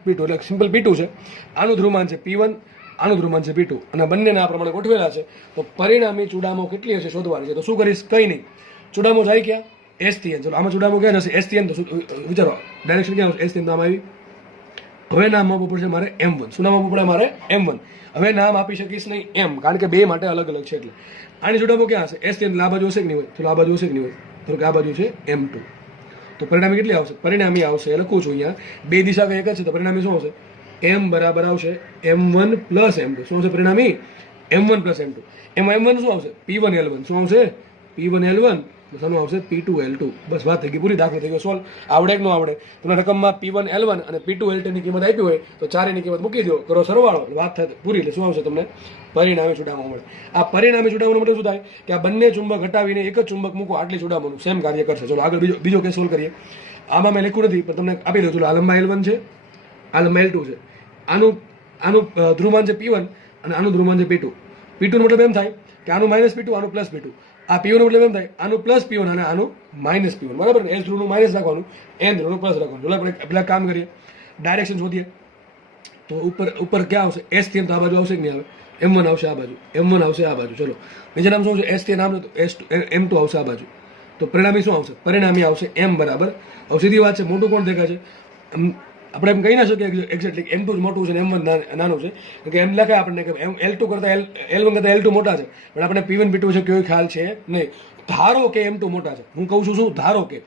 +P2, એટલે સિમ્પલ P2 છે. આનું ધ્રુવમાન છે P1, આનું ધ્રુવમાન છે P2, અને બંનેના આ પ્રમાણે ગોઠવેલા છે. તો પરિણામી ચૂડામો કેટલી હશે શોધવાની છે. તો શું કરીશ, કંઈ નહીં, ચૂડામો જાય ક્યાં, S થી N. ચલો આમાં ચૂડામો ક્યાં જશે, S થી N. તો વિચારો ડાયરેક્શન ક્યાં આવશે, S થી N નામ આવી. હવે નામ આપવું પડશે મારે M1. શું નામ આપવું પડે મારે, M1. હવે નામ આપી શકીશ નહીં M, કારણ કે બે માટે અલગ અલગ છે. એટલે આની ચૂડામો ક્યાં હશે, S થી N. આ બાજુ હશે કે નહીં હોય, ચલો આ બાજુ હશે કે નહીં હોય, તો કે આ બાજુ છે M2. તો પરિણામી કેટલી આવશે, પરિણામી આવશે, લખું છું અહીંયા, બે દિશા કઈ એક જ છે, તો પરિણામી શું આવશે, M બરાબર આવશે M1 પ્લસ M2. શું આવશે પરિણામી, M1 પ્લસ M2. એમાં M1 શું આવશે, P1 L1. શું આવશે, P1 L1, બસ આનું આવશે P2 L2. બસ વાત થઈ ગઈ, પૂરી, દાખલો થઈ ગયો સોલ્વ. આવડે કે ન આવડે, તમને રકમમાં P1 L1 અને P2 L2 ની કિંમત આપી હોય તો ચારેની કિંમત મૂકી દો, કરો સરવાળો, વાત થાય પૂરી. એટલે શું આવશે તમને પરિણામી ચૂડામો મળે. આ પરિણામી ચૂડામોનો મતલબ શું થાય કે આ બંને ચુંબક હટાવીને એક જ ચુંબક મૂકો, આટલી ચૂડામોનું સેમ કાર્ય કરશે. ચલો આગળ બીજો કેસ સોલ્વ કરીએ. આમાં મેં લખ્યું નથી પણ તમને આપી દઉં. ચલો આ લંબાઈ L1 છે, આ લંબાઈ L2 છે. આનું ધ્રુવમાન છે P1 અને આનું ધ્રુવમાન છે P2. P2 નો મતલબ એમ થાય કે આનું -P2, આનું +P2. આ P1 નો મતલબ એમ થાય આનું +P1 અને આનું -P1, બરાબર. S ધ્રુવનું માઇનસ રાખવાનું, N ધ્રુવનું પ્લસ રાખવાનું. ચલો આપણે પેલા કામ કરીએ, ડાયરેક્શન શોધીએ. તો ઉપર ક્યાં આવશે, S થી તો આ બાજુ આવશે કે નહીં આવે, M1 આવશે આ બાજુ, M1 આવશે આ બાજુ. ચલો બીજા નામ શું છે, S થી નામ તો M2 આવશે આ બાજુ. તો પરિણામી શું આવશે, પરિણામી આવશે M બરાબર. હવે સીધી વાત છે, મોટું કોણ દેખાય છે, આપણે એમ કહી ના શકીએ એક્ઝેક્ટલી M2 મોટું છે ને M1 નાનું છે, કે એમ લખાય આપણને કે L2 કરતા L1 કરતા L2 મોટા છે, પણ આપણે P1 P2 છે કોઈ ખ્યાલ છે નહીં. ધારો કે M2 મોટા છે, હું કહું છું શું, ધારો કે,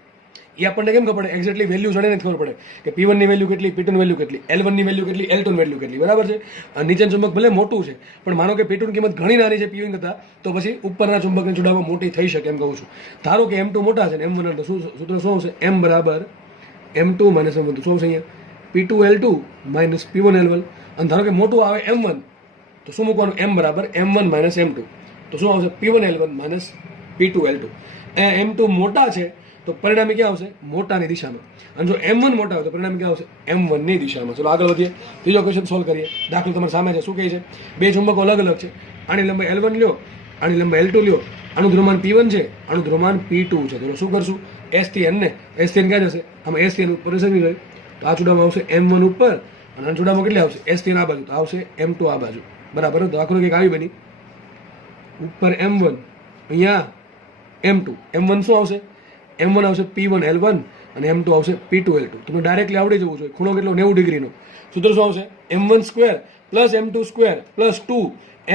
એ આપણને કેમ ખબર પડે, એક્ઝેક્ટલી વેલ્યુ જણે ખબર પડે કે P1 ની વેલ્યુ કેટલી, P2 ની વેલ્યુ કેટલી, L1 ની વેલ્યુ કેટલી, L2 ની વેલ્યુ કેટલી, બરાબર છે. નીચેનું ચુંબક ભલે મોટું છે, પણ માનો કે P2 ની કિંમત ઘણી નાની છે P1 કરતા, તો પછી ઉપરના ચુંબકની ચૂડામો મોટી થઈ શકે, એમ કહું છું. ધારો કે M2 મોટા છે ને M1 તો સૂત્ર શું આવશે, M બરાબર M2 માઇનસ M1. તો શું આવશે અહીંયા, P2 L2 minus P1 L1. અને ધારો કે મોટું આવે M1, તો શું મૂકવાનું, M બરાબર M1 માઇનસ M2. તો શું આવશે, P1 L1 minus P2 L2. M2 મોટા છે તો પરિણામી ક્યાં આવશે, મોટાની દિશામાં. અને જો M1 મોટા હોય તો પરિણામી ક્યાં આવશે, M1 ની દિશામાં. ચલો આગળ વધીએ, ત્રીજો ક્વેશ્ચન સોલ્વ કરીએ. દાખલો તમારી સામે છે, શું કહે છે, બે ચુંબકો અલગ અલગ છે, આની લંબાઈ L1 લ્યો, આની લંબાઈ L2 લ્યો. આનું ધ્રુવમાન P1 છે, આનું ધ્રુવમાન P2 છે. તો શું કરશું, S થી N ને, S થી N ક્યાં જશે, આમાં S થી N ઉપર જશે નહીં, તો આ ચૂડામાં આવશે M1 ઉપર, અને આ ચૂડામાં કેટલી આવશે, S થી N આ બાજુ, તો આવશે M2 આ બાજુ, બરાબર. તો આખું કંઈક આવી બની, ઉપર M1, અહીંયા M2. M1 શું આવશે, M1 આવશે P1 L1 અને M2 આવશે P2 L2. તમને ડાયરેક્ટલી આવડી જવું જોઈએ. ખૂણો કેટલો, 90 ડિગ્રીનો. સૂત્ર શું આવશે, M1 square plus M2 square plus 2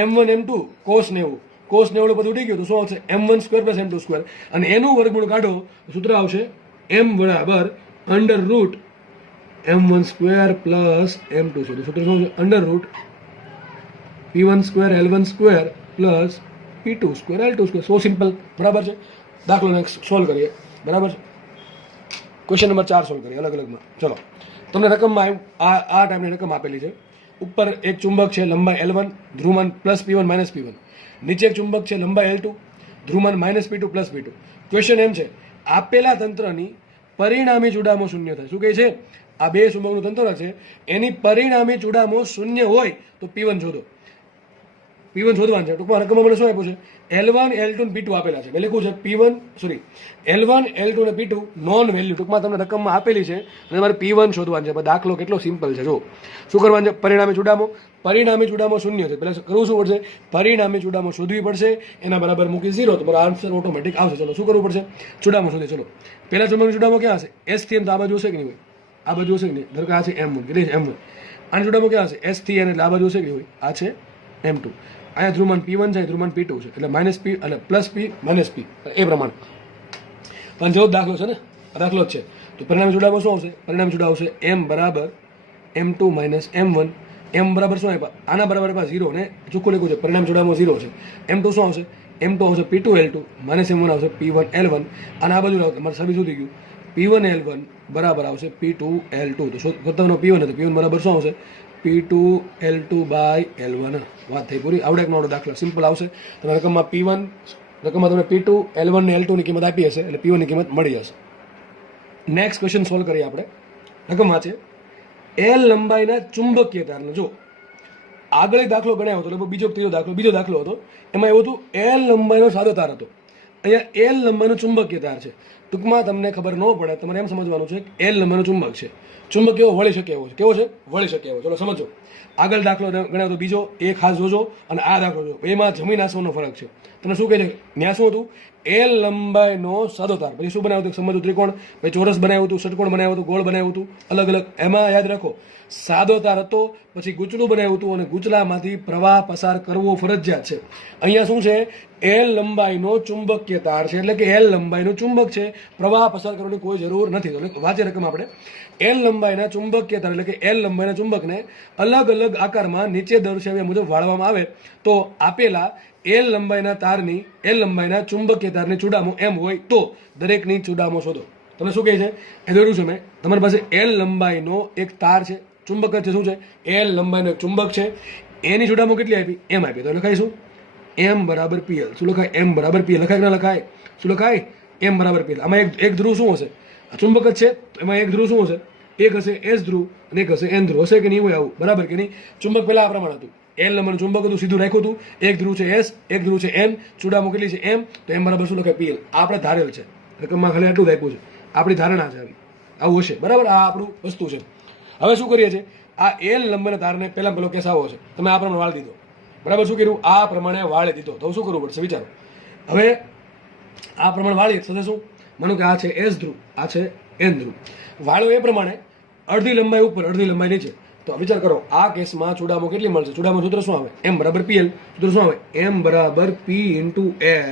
M1 M2 cos 90. cos 90 બધું ઉડી ગયું તો શું આવશે, M1 square plus M2 square, અને એનું વર્ગમૂળ કાઢો, સૂત્ર આવશે M બરાબર under route M1 square plus M2 છે. તો સૂત્ર શું છે, under root P1 square L1 square plus P2 square L2 square. So simple, બરાબર છે. દાખલો નેક્સ્ટ સોલ્વ કરીએ, બરાબર છે. ક્વેશ્ચન નંબર 4 સોલ્વ કરીએ અલગ અલગમાં. ચલો તમને રકમમાં આ ટાઈમની રકમ આપેલી છે. ઉપર એક ચુંબક છે, લંબાઈ L1, ધ્રુવમાન +P1 માઇનસ P1. નીચે એક ચુંબક છે, લંબાઈ L2, ધ્રુવમાન -P2 + P2. ક્વેશ્ચન એમ છે, આપેલા તંત્રની પરિણામી ચૂડામો શૂન્ય થાય. શું કહે છે, આ બે ચુંબકનું તંત્ર છે, એની પરિણામી ચૂડામો શૂન્ય હોય તો P1 શોધો. P1 શોધવાનું છે. ટૂંકમાં રકમમાં મને શું આપ્યું છે, L1 L2 અને P2 આપેલા છે. મેં લખ્યું છે L1 L2 અને P2 નોન વેલ્યુ ટૂંકમાં તમને રકમમાં આપેલી છે, અને તમારે P1 શોધવાનું છે. દાખલો કેટલો સિમ્પલ છે, જો શું કરવાનું છે, પરિણામી ચૂડામો શૂન્ય છે. પહેલાં કરવું શું પડશે, પરિણામી ચૂડામો શોધવી પડશે, એના બરાબર મૂકી 0, તમારો આન્સર ઓટોમેટિક આવશે. ચલો શું કરવું પડશે, ચૂડામો શોધે. ચલો પહેલા ચુંબકનો ચૂડામો ક્યાં હશે, S થી N. તો આ બાજુ હશે કે નહીં હોય, આ બાજુ હશે કે નહીં, ધારો કે આ છે M1, કેટલી છે M1. આનો ચૂડામો ક્યાં હશે, S થી N, એટલે આ બાજુ હશે કે નહીં હોય, આ છે M2. અહીંયા ધ્રુવમાન P1 છે, ધ્રુવમાન P2 છે, એટલે -P એટલે +P -P એ પ્રમાણે. પણ જો દાખલો છે ને, દાખલો જ છે, તો પરિણામી ચૂડામો શું આવશે, પરિણામી ચૂડામો આવશે M બરાબર M2 માઇનસ M1. M બરાબર શું આપ્યા, આના બરાબર આપ્યા 0, ને ચોખ્ખું લખ્યું છે પરિણામી ચૂડામો 0 છે. M2 શું આવશે, M2 આવશે P2 L2 માઇનસ M1 આવશે P1 L1. અને આ બાજુ આવશે, મારે સભી શું થઈ ગયું, P1 L1 બરાબર આવશે P2 L2. તો શોધવાનો P1 હતો, P1 બરાબર શું આવશે, P P2L2/L1 વાત થઈ પૂરી. આવડે એક નોડો દાખલો સિમ્પલ આવશે. તમે રકમમાં P1 રકમમાં તમને P2L1 ને L2 ની કિંમત આપી હશે એટલે P1 ની કિંમત મળી જશે. નેક્સ્ટ ક્વેશ્ચન સોલ્વ કરીએ આપણે. રકમમાં છે L લંબાઈના ચુંબકીય તારનો. જો આગળ એક દાખલો ગણાયો હતો, લગભગ બીજો દાખલો હતો. એમાં એવું હતું L લંબાઈનો સાદો તાર હતો. અહીંયા L લંબાઈનો ચુંબકીય તાર છે. ટૂંકમાં તમને ખબર ન પડે, તમારે એમ સમજવાનું છે કે L લંબાઈનો ચુંબક છે. ચુંબક કેવો વળી શકે એવો છે. કેવો છે? વળી શકે એવો. ચલો સમજો. આગળ દાખલો ગણાયો હતો બીજો, એ ખાસ જોજો, અને આ દાખલો જો. એમાં જમીન આસમાનનો ફરક છે. તમને શું કહે છે? ત્યાં શું હતું? L લંબાઈનો સાદો તાર. પછી શું બનાવ્યું હતું? સમજો. ત્રિકોણ, પછી ચોરસ બનાવ્યું હતું, ષટકોણ બનાવ્યું હતું, ગોળ બનાવ્યું હતું, અલગ અલગ. એમાં યાદ રાખો સાદો તાર હતો, પછી ગૂંચળું બનાવ્યું હતું, અને ગૂંચળામાંથી પ્રવાહ પસાર કરવો ફરજિયાત છે. અહીંયા શું છે? L લંબાઈનો ચુંબકીય તાર છે, એટલે કે L લંબાઈનો ચુંબક છે. પ્રવાહ પસાર કરવાની કોઈ જરૂર નથી. તો વાંચે રકમ આપણે L લંબાઈના ચુંબકીય તાર એટલે કે L લંબાઈના ચુંબકને અલગ અલગ આકારમાં નીચે દર્શાવ્યા મુજબ વાળવામાં આવે તો આપેલા L લંબાઈના ચુંબકીય તારની ચૂડામો M હોય તો દરેકની ચૂડામો શોધો. તમે શું કહે છે? એ દોર્યું છે મેં. તમારી પાસે L લંબાઈનો એક તાર છે, ચુંબક છે. શું છે? L લંબાઈનો એક ચુંબક છે. એની ચૂડામો કેટલી આપી? M આપી. તો લખાઈશું M બરાબર PL. શું લખાય? M બરાબર PL. લખાય કે ના લખાય? શું લખાય? M બરાબર PL. આમાં એક ધ્રુવ શું હશે? ચુંબક જ છે, તો એમાં એક ધ્રુવ શું હશે? એક હશે S ધ્રુવ અને એક હશે N ધ્રુવ. હશે કે નહીં હોય આવું? બરાબર કે નહીં? ચુંબક પહેલા આ પ્રમાણે હતું. L નંબરનું ચુંબક હતું, સીધું રાખ્યું હતું. એક ધ્રુવ છે S, એક ધ્રુવ છે N, ચૂડામો કેટલી છે? M. તો M બરાબર શું લખાય? PL. આપણે ધારેલ છે. રકમમાં ખાલી આટલું જ આપ્યું છે. આપણી ધારણા છે આવી. આવું હશે. બરાબર? આ આપણું વસ્તુ છે. હવે શું કરીએ છીએ? આ L નંબરના તારને પહેલો કેસ આવો છે. તમે આ પ્રમાણે વાળી દીધો. બરાબર? શું કર્યું? આ પ્રમાણે વાળી દીધો. તો શું કરવું પડશે? વિચારો. હવે આ પ્રમાણે વાળીએ તો શું? માનો કે આ છે S ધ્રુવ, આ છે N ધ્રુવ. વાળો એ પ્રમાણે અડધી લંબાઈ ઉપર, અડધી લંબાઈ નીચે. તો વિચાર કરો, આ કેસમાં ચૂડામો કેટલી મળશે? ચૂડામો સૂત્ર શું આવે? M બરાબર PL. સૂત્ર શું આવે? M બરાબર P ઇન્ટુ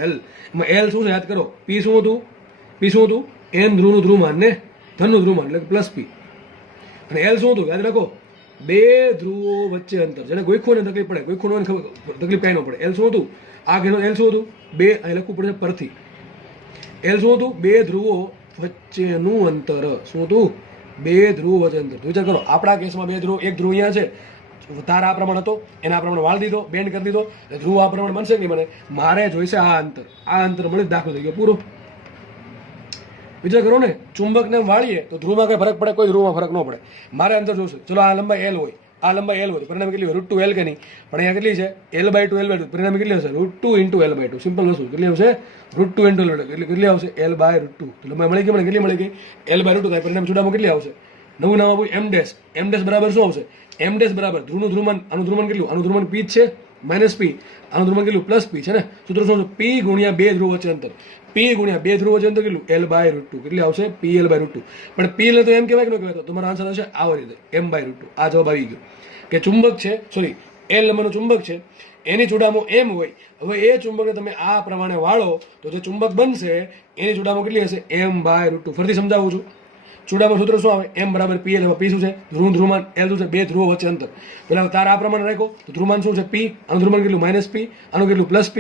L. એમાં L શું છે? યાદ કરો. P શું હતું? N ધ્રુવનું ધ્રુવમાન ને ધનનું ધ્રુવમાન એટલે પ્લસ P. અને L શું હતું? યાદ રાખો, બે ધ્રુવો વચ્ચે અંતર. જેને ગોઈખોને તકલીફ પડે, ગોઈખોને તકલીફ કાંઈ ન પડે. L શું હતું? આ કેનો L શું હતું? બે અહીં લખવું પડશે પરથી. L શું હતું? બે ધ્રુવો વચ્ચેનું અંતર. શું હતું? બે ધ્રુવ વચ્ચે અંતર. વિચાર કરો, આપણા કેસમાં બે ધ્રુવ, એક ધ્રુવ અહીંયા છે, તાર આ પ્રમાણે હતો, એના પ્રમાણે વાળ દીધો, બેન્ડ કરી દીધો, ધ્રુવ આ પ્રમાણે બનશે કે મને? મારે જોઈશે આ અંતર મળી દાખલો થઈ ગયો પૂરો. વિચાર કરો ને, ચુંબકને વાળીએ તો ધ્રુવમાં કઈ ફરક પડે? કોઈ ધ્રુવમાં ફરક ન પડે. મારે અંતર જોશે. ચલો આ લંબાઈ L હોય, આ લંબાઈ L હોય, પરિણામ કેટલી હોય? √2 L કે નહીં? પણ અહીંયા કેટલી છે? L/2 પરિણામ કેટલી હશે? √2 × L/2. સિમ્પલ વસ્તુ. કેટલી આવશે? √2 × L/2 એટલે કેટલી આવશે? L/√2. તો લંબાઈ મળી ગઈ મને. કેટલી મળી ગઈ? L/√2 થાય. પરિણામ ચૂડામો કેટલી આવશે? નવું નામ આપ્યું M ડેશ. M ડેશ બરાબર શું આવશે? M ડેશ બરાબર ધ્રુવનું ધ્રુવમાન. આનું ધ્રુવમાન કેટલું? આનું ધ્રુવમાન P છે માઇનસ P. આનું ધ્રુવમાન કેટલું? પ્લસ P છે ને. સૂત્ર શું છે? P ગુણ્યા બે ધ્રુવ વચ્ચે અંતર. P ગુણ્યા બે ધ્રુવ વચ્ચે અંતર કેટલું? L/√2. કેટલી આવશે? PL/√2. પણ PL તો એમ કહેવાય કે ન કહેવાય? તો તમારો આન્સર હશે આવો રીતે M/√2. આ જવાબ આવી ગયો કે ચુંબક છે, સોરી L નંબરનું ચુંબક છે, એની ચૂડામો M હોય. હવે એ ચુંબકને તમે આ પ્રમાણે વાળો તો જે ચુંબક બનશે એની ચૂડામો કેટલી હશે? M/√2. ફરીથી સમજાવું છું. ચૂડામો સૂત્ર શું આવે? M બરાબર PL. હવે P શું છે? ધ્રુવમાન. L શું છે? બે ધ્રુવો વચ્ચે અંતર. પેલા તાર આ પ્રમાણે રાખો તો ધ્રુવમાન શું છે? P. આનું ધ્રુવમાન કેટલું? Minus P. આનું કેટલું? Plus P.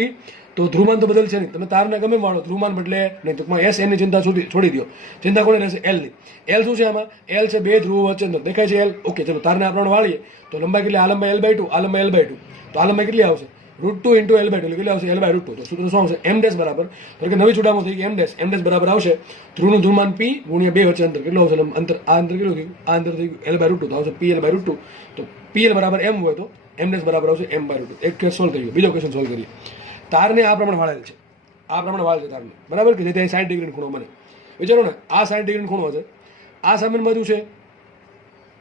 તો ધ્રુવમાન તો બદલશે નહીં. તમે તારને ગમે વાળો, ધ્રુવમાન બદલે નહીં. ટૂંકમાં S N ની ચિંતા છોડી દો. ચિંતા કોને રહેશે? L ની. L શું છે આમાં? L છે બે ધ્રુવો વચ્ચે અંતર. દેખાય છે L? ઓકે. ચલો તારને આ પ્રમાણે વાળીએ તો લંબાઈ કેટલી? આ લંબાઈ L/2, આ લંબાઈ L/2. તો આ લંબાઈ કેટલી આવશે? √2 × L/2 એટલે કેટલી આવશે? L/√2. તો સૂત્ર શું આવશે? M ડેશ બરાબર, તો કે નવી ચૂડામો થઈ ગઈ M ડેશ. M ડેશ બરાબર આવશે ધ્રુવનું ધ્રુવમાન P ગુણ્યા બે વચ્ચે અંતર. કેટલું આવશે અંતર? આ અંતર કેટલું થયું? આ અંતર થઈ ગયું L/√2. તો આવશે PL/√2. તો PL બરાબર M હોય તો M ડેશ બરાબર આવશે M/√2. એક કેસ સોલ્વ થઈ ગયો. બીજો ક્વેશ્ચન સોલ્વ કરીએ. તારને આ પ્રમાણે વાળેલ છે. આ પ્રમાણે વાળ છે તારને. બરાબર કે જેથી 60 ડિગ્રીનો ખૂણો બને. વિચારો ને, આ 60 ડિગ્રીનો ખૂણો હશે. આ સામેની બાજુ છે,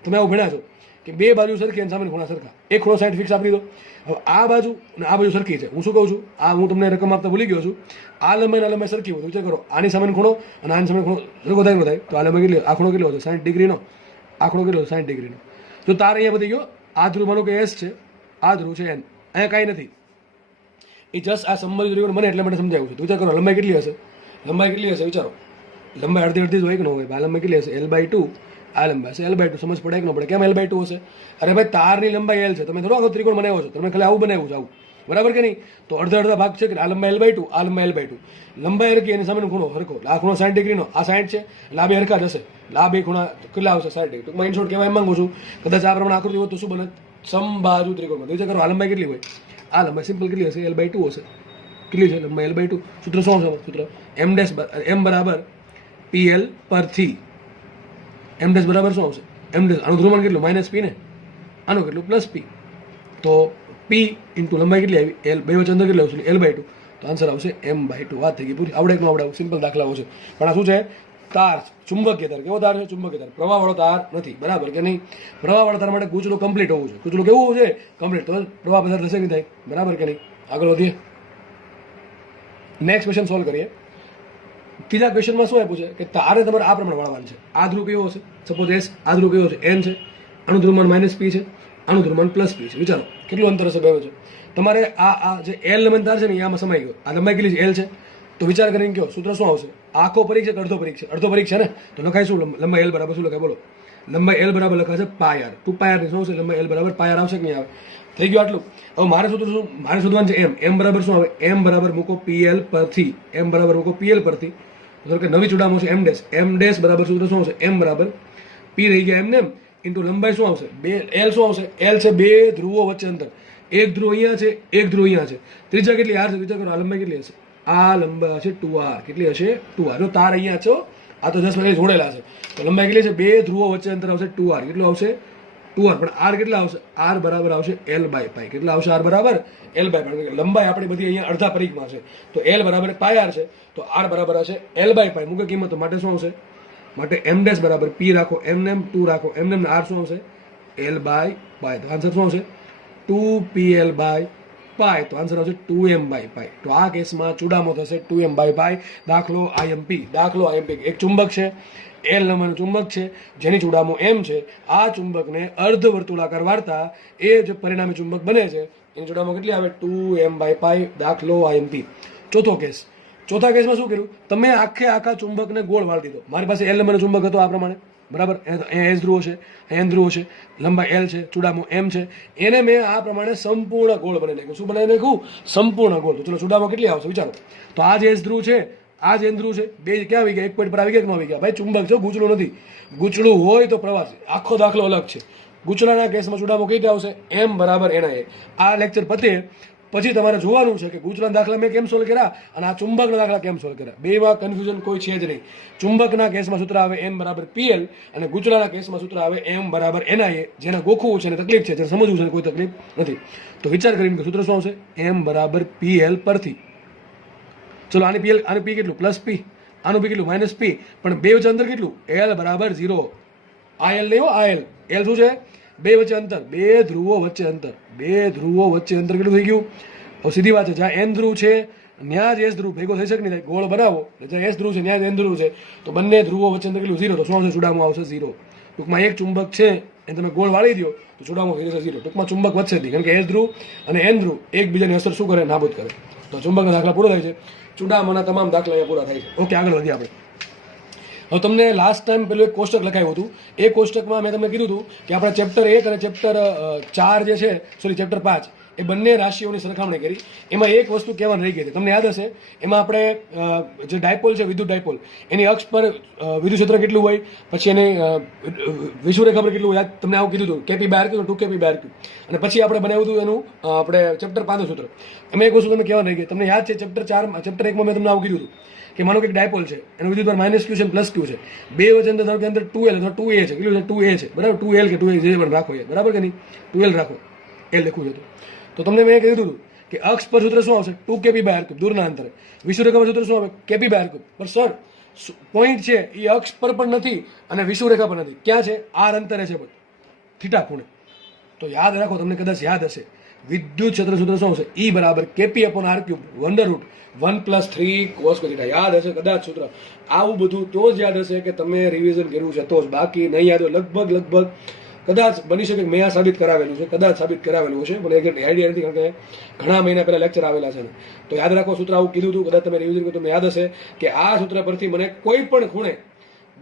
તમે આવું ભણ્યા છો કે બે બાજુ સરખી અને સામેના ખૂણા સરખા. એક ખૂણો 60 ફિક્સ આપી દીધો. હવે આ બાજુ અને આ બાજુ સરખી છે. હું શું કહું છું? આ હું તમને રકમ આપતા ભૂલી ગયો છું. આ લંબાઈ સરખી હોય. વિચાર કરો, આની સામેનો ખૂણો અને આની સામેનો ખૂણો સરખો થાય ન થાય? તો આ લંબાઈ કેટલી? આ ખૂણો કેટલો હતો? 60 ડિગ્રીનો. આ ખૂણો કેટલો? 60 ડિગ્રીનો. તો તાર અહીંયા પતી ગયો. આ ધ્રુવ માનો કે S છે, આ ધ્રુવ છે N. અહીંયા કાંઈ નથી. એ જસ્ટ આ સંબંધ ત્રિકોણ બને એટલે માટે સમજાવ્યું છે. વિચાર કરો, લંબાઈ કેટલી હશે? લંબાઈ કેટલી હશે? વિચારો, લંબાઈ અડધી જ હોય કે ન હોય? આ લંબાઈ કેટલી હશે? L/2. આ લંબાઈ હશે L/2. સમજ પડે કે ન પડે? કેમ L/2 હશે? અરે ભાઈ, તારની લંબાઈ L છે. તમે થોડો આખો ત્રિકોણ બનાવ્યો છો. તમે ખાલી આવું બનાવ્યું છે, આવું. બરાબર કે નહીં? તો અડધા અડધા ભાગ છે કે આ લંબાઈ L/2, આ લંબાઈ L/2. લંબાઈ હરકી એની સામેનો ખૂણો હરકો. આ ખૂણો 60 ડિગ્રીનો, આ 60 છે, એટલે આ બે હરખા જ હશે. એટલે આ બે ખૂણા કેટલા આવશે? 60 ડિગ્રી. ટૂંકમાં ઇન શોર્ટ કહેવા એમ માંગુ છું, કદાચ આ પ્રમાણે આકૃતિ હોય તો શું બને? સમબાજુ ત્રિકોણમાં. વિચાર કરો, આ લંબાઈ કેટલી હોય? આ લંબાઈ સિમ્પલ કેટલી હશે? L/2 હશે. કેટલી છે લંબાઈ? L/2. સૂત્ર શું છે? સૂત્ર m બરાબર PL પરથી. m બરાબર શું આવશે? m આનું ધ્રુવમાન કેટલું? -p ને, આનું કેટલું? +p. તો p ઇન્ટુ લંબાઈ કેટલી આવી? L. બે વચ્ચે અંતર કેટલું આવશે? L/2. તો આન્સર આવશે m/2. વાત થઈ ગઈ પૂરી. આવડે કે ન આવડે? સિમ્પલ દાખલાઓ છે, પણ આ શું છે? તાર, ચુંબકીય તાર. કેવો તાર છે? ચુંબકીય તાર. પ્રવાહવાળો તાર નથી. બરાબર કે નહીં? પ્રવાહવાળા તાર માટે ગૂંચળું કમ્પ્લીટ હોવું છે. ગૂંચળું કેવું છે? કમ્પ્લીટ. તો પ્રવાહ પસાર થશે કે થાય? બરાબર કે નહીં? આગળ વધીએ, નેક્સ્ટ ક્વેશ્ચન સોલ્વ કરીએ. ત્રીજા ક્વેશ્ચનમાં શું આપ્યું છે કે તારે તમારે આ પ્રમાણે વાળવાનું છે. આ ધ્રુવ કેવો હશે? Suppose S. આ ધ્રુવ કેવો છે? N છે. આનું ધ્રુવમાન -p છે, આનું ધ્રુવમાન +p છે. વિચારો કેટલું અંતર હશે બે વચ્ચે. તમારે આ જે L લંબાઈ તાર છે ને, આમાં સમાઈ ગયો. આ લંબાઈ કેટલી છે? L છે. તો વિચાર કરીને કહો, સૂત્ર શું આવશે? આખો પરીખ છે કે અડધો પરીખ છે? અડધો પરીખ છે ને, તો લખાય શું? લંબાઈ L બરાબર શું લખાય? બોલો. લંબાઈ L બરાબર લખાશે πr. 2πr ની શું છે? લંબાઈ L બરાબર πr આવશે કે નહીં આવે? થઈ ગયું આટલું. હવે મારે સૂત્ર શું? મારે શોધવાનું છે m બરાબર શું આવે? m બરાબર મૂકો PL પરથી. m બરાબર મૂકો PL પરથી. ધારો કે નવી ચૂડામો છે m' બરાબર સૂત્ર શું આવશે? m બરાબર p રહી ગયા એમને ઇન્ટુ લંબાઈ શું આવશે? L શું આવશે? L છે બે ધ્રુવો વચ્ચે અંતર. એક ધ્રુવ અહીંયા છે, એક ધ્રુવ અહીંયા છે. ત્રીજા કેટલી r છે? વિચાર કરો, આ લંબાઈ કેટલી હશે? આ લંબાઈ હશે 2r. કેટલી હશે? 2r. જો તાર અહીંયા છો, આ તો જસ્ટ મને જોડેલા છે, તો લંબાઈ કેટલી છે? બે ધ્રુવો વચ્ચે અંતર આવશે 2r. કેટલું આવશે? 2r. પણ r કેટલા આવશે? r બરાબર આવશે L/π. કેટલા આવશે? r બરાબર L/π. લંબાઈ આપણી બધી અહીંયા અડધા પરિઘમાં છે, તો L બરાબર πr છે, તો r બરાબર હશે L/π. મૂકે કિંમતો માટે શું આવશે? માટે m' બરાબર p રાખો, m 2 રાખો, m r શું આવશે? L/π. તો આન્સર શું આવશે? 2pl/π. તો આન્સર આવશે 2m/π. તો આ કેસમાં ચૂડામો થશે 2m/π. દાખલો IMP. દાખલો IMP. એક ચુંબક છે, L નંબરનું ચુંબક છે, જેની ચૂડામો m છે. આ ચુંબકને અર્ધ વર્તુળાકાર વાળતા એ જે પરિણામી ચુંબક બને છે, એની ચૂડામો કેટલી આવે? 2m/π. દાખલો IMP. ચોથો કેસ. ચોથા કેસમાં શું કર્યું? તમે આખા ચુંબકને ગોળ વાળી દીધો. મારી પાસે L નંબરનો ચુંબક હતો આ પ્રમાણે, બરાબર. અહીંયા S ધ્રુવો છે, N ધ્રુવો છે, લંબાઈ L છે, ચૂડામો M છે. એને મેં આ પ્રમાણે સંપૂર્ણ ગોળ બનાવી નાખ્યું. શું બનાવી નાખ્યું? સંપૂર્ણ ગોળ. તો ચલો ચૂડામો કેટલી આવશે વિચારો. તો આ જે S ધ્રુવ છે, આ જે N ધ્રુવ છે, બે ક્યાં આવી ગયા? એક પોઈન્ટ પર આવી ગયા કે ન આવી ગયા? ભાઈ ચુંબક છે, ગૂંચળું નથી. ગૂંચળું હોય તો પ્રવાહ છે. આખો દાખલો અલગ છે. ગૂંચળાના કેસમાં ચૂડામો કઈ રીતે આવશે? M બરાબર NI. આ લેક્ચર પતે પછી તમારે જોવાનું છે કે ગૂંચળાના દાખલા મેં કેમ સોલ્વ કર્યા અને આ ચુંબકના દાખલા કેમ સોલ્વ કર્યા. બેમાં કન્ફ્યુઝન કોઈ છે જ નહીં. ચુંબકના કેસમાં સૂત્ર આવે m બરાબર PL અને ગૂંચળાના કેસમાં સૂત્ર આવે m બરાબર NI. જેને ગોખવું છે, એને તકલીફ છે, જેને સમજવું છે, કોઈ તકલીફ નથી. તો વિચાર કરીને સૂત્ર શું આવશે? m બરાબર PL પરથી. ચલો આની PL, આનું p કેટલું? +p. આનું p કેટલું? -p. પણ બે વચ્ચે અંતર કેટલું? L બરાબર 0. આ L નહીં હો, આ L. L શું છે? બે વચ્ચે અંતર, બે ધ્રુવો વચ્ચે અંતર. બે ધ્રુવો વચ્ચે અંતર કેટલું થઈ ગયું? હવે સીધી વાત છે, જ્યાં N ધ્રુવ છે ત્યાં જ S ધ્રુવ ભેગો થઈ શકે નહીં થાય. ગોળ બનાવો, જ્યાં S ધ્રુવ છે ત્યાં જ N ધ્રુવ છે, તો બંને ધ્રુવો વચ્ચે અંતર કેટલું? 0. તો શું આવશે? ચૂડામો આવશે 0. ટૂંકમાં એક ચુંબક છે એને તમે ગોળ વાળી દો તો ચૂડામો થઈ જશે 0. ટૂંકમાં ચુંબક વધશે નહીં, કારણ કે S ધ્રુવ અને N ધ્રુવ એકબીજાની અસર શું કરે? નાબૂદ કરે. તો ચુંબકના દાખલા પૂરો થાય છે. ચૂડામાના તમામ દાખલા અહીંયા પૂરા થાય છે. ઓકે, આગળ વધીએ આપણે. હવે તમને લાસ્ટ ટાઈમ પેલું એક કોષ્ટક લખાયું હતું. એ કોષ્ટકમાં મેં તમને કીધું હતું કે આપણે ચેપ્ટર 1 અને ચેપ્ટર 4 જે છે, સોરી ચેપ્ટર 5, એ બંને રાશિઓની સરખામણી કરી. એમાં એક વસ્તુ કહેવાની રહી ગઈ હતી. તમને યાદ હશે, એમાં આપણે જે ડાયપોલ છે, વિદ્યુત ડાયપોલ, એની અક્ષ પર વિદ્યુત ક્ષેત્ર કેટલું હોય, પછી એને વિષુવરેખા પર કેટલું હોય, તમને આવું કીધું હતું, kp/r3, 2kp/r3. અને પછી આપણે બનાવ્યું હતું એનું આપણે ચેપ્ટર 5 નું સૂત્ર. એમાં એક વસ્તુ તમને કહેવાની રહી ગઈ. તમને યાદ છે ચેપ્ટર 1માં મેં તમને આવું કીધું હતું કે માનો કે એક ડાયપોલ છે, એનું વિદ્યુતભાર -q છે +q છે. બે વચ્ચે અંદર ધારો કે અંદર 2L અથવા 2A છે. કેટલું છે? 2A છે, બરાબર. 2L કે 2A જે પણ રાખો એ, બરાબર કે નહીં? 2L રાખો, L લખવું છે તો તમને મેં કીધું હતું કે અક્ષ પર સૂત્ર શું આવશે? 2kp/r3 દૂરના અંતરે. વિષુવરેખા પર સૂત્ર શું આવે? kp/r3. પણ સર પોઈન્ટ છે એ અક્ષ પર પણ નથી અને વિષુવરેખા પર નથી. ક્યાં છે? r અંતરે છે, થીટા ખૂણે. તો યાદ રાખો, તમને કદાચ યાદ હશે, વિદ્યુત ક્ષેત્ર સૂત્ર શું આવશે? E બરાબર kp/r3 √1 + 3 cos θ. યાદ હશે કદાચ સૂત્ર. આવું બધું તો જ યાદ હશે કે તમે રિવિઝન કર્યું છે તો જ. બાકી નહીં યાદ હોય, લગભગ કદાચ બની શકે મેં આ સાબિત કરાવેલું છે, કદાચ સાબિત કરાવેલું હશે, મને એક આઈડિયા નથી, કારણ કે ઘણા મહિના પહેલા લેક્ચર આવેલા છે. તો યાદ રાખો, સૂત્ર આવું કીધું હતું, કદાચ તમે રિવિઝન કર્યું તમને યાદ હશે કે આ સૂત્ર પરથી મને કોઈ પણ ખૂણે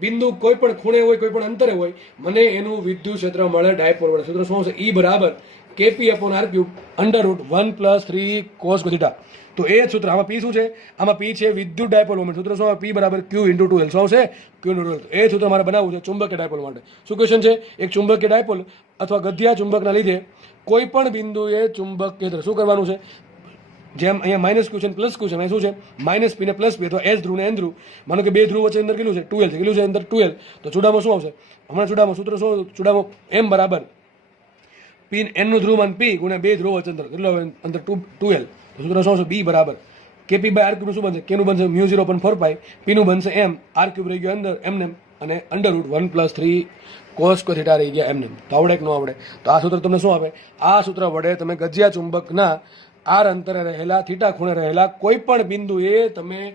બિંદુ કોઈ પણ ખૂણે હોય કોઈ પણ અંતરે હોય મને એનું વિદ્યુત ક્ષેત્ર મળે ડાયપોલ વડે. સૂત્ર શું છે? E બરાબર KP upon R cube under route 1 + 3 cos theta. તો એ જ સૂત્ર આમાં P શું છે? આમાં P છે વિદ્યુત ડાયપોલ મોમેન્ટ. સૂત્ર શું? P બરાબર Q × 2L. શું છે? Q × 2L. એ સૂત્ર મારે બનાવવું છે ચુંબકીય ડાયપોલ માટે. શું ક્વેશ્ચન છે? એક ચુંબકીય ડાયપોલ અથવા ગધિયા ચુંબકના લીધે કોઈ પણ બિંદુએ ચુંબક ક્ષેત્ર શું કરવાનું છે? જેમ અહીંયા -q છે પ્લસ q છે, અહીંયા શું છે? -p ને +p અથવા S ધ્રુવ ને N ધ્રુવ. માનો કે બે ધ્રુવ વચ્ચે અંદર કેટલું છે? 2L છે. કેટલું છે અંદર? 2L. તો ચૂડામાં શું આવશે? હમણાં ચૂડામાં સૂત્ર શું? ચૂડામાં M બરાબર P N નું ધ્રુવમાન P ગુણ્યા બે ધ્રુવ વચ્ચે અંતર કેટલો આવે? અંતર 2L. તો સૂત્ર શું છે? B બરાબર KP/R ક્યુબ નું શું બનશે? K નું બનશે μ0/4π, P નું બનશે M, R ક્યુબ રહી ગયો અંદર એમને અને અંડર રૂટ 1 + 3 cos થીટા રહી ગયા એમને. તો આવડે કે ન આવડે? તો આ સૂત્ર તમને શું આપે? આ સૂત્ર વડે તમે ગજિયા ચુંબકના આર અંતરે રહેલા થીટા ખૂણે રહેલા કોઈ પણ બિંદુએ તમે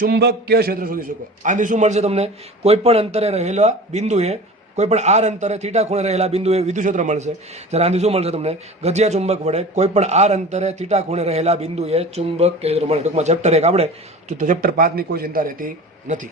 ચુંબકીય ક્ષેત્ર શોધી શકો. આથી શું મળશે તમને? કોઈ પણ અંતરે રહેલા બિંદુએ કોઈ પણ આર અંતરે થીટા ખૂણે રહેલા બિંદુએ વિદ્યુત ક્ષેત્ર મળશે. ત્યારે આથી શું મળશે તમને? ગજિયા ચુંબક વડે કોઈ પણ આર અંતરે થીટા ખૂણે રહેલા બિંદુએ ચુંબક ક્ષેત્ર મળે. ટૂંકમાં ચેપ્ટર 1 આપણે તો ચેપ્ટર 5 ની કોઈ ચિંતા રહેતી નથી.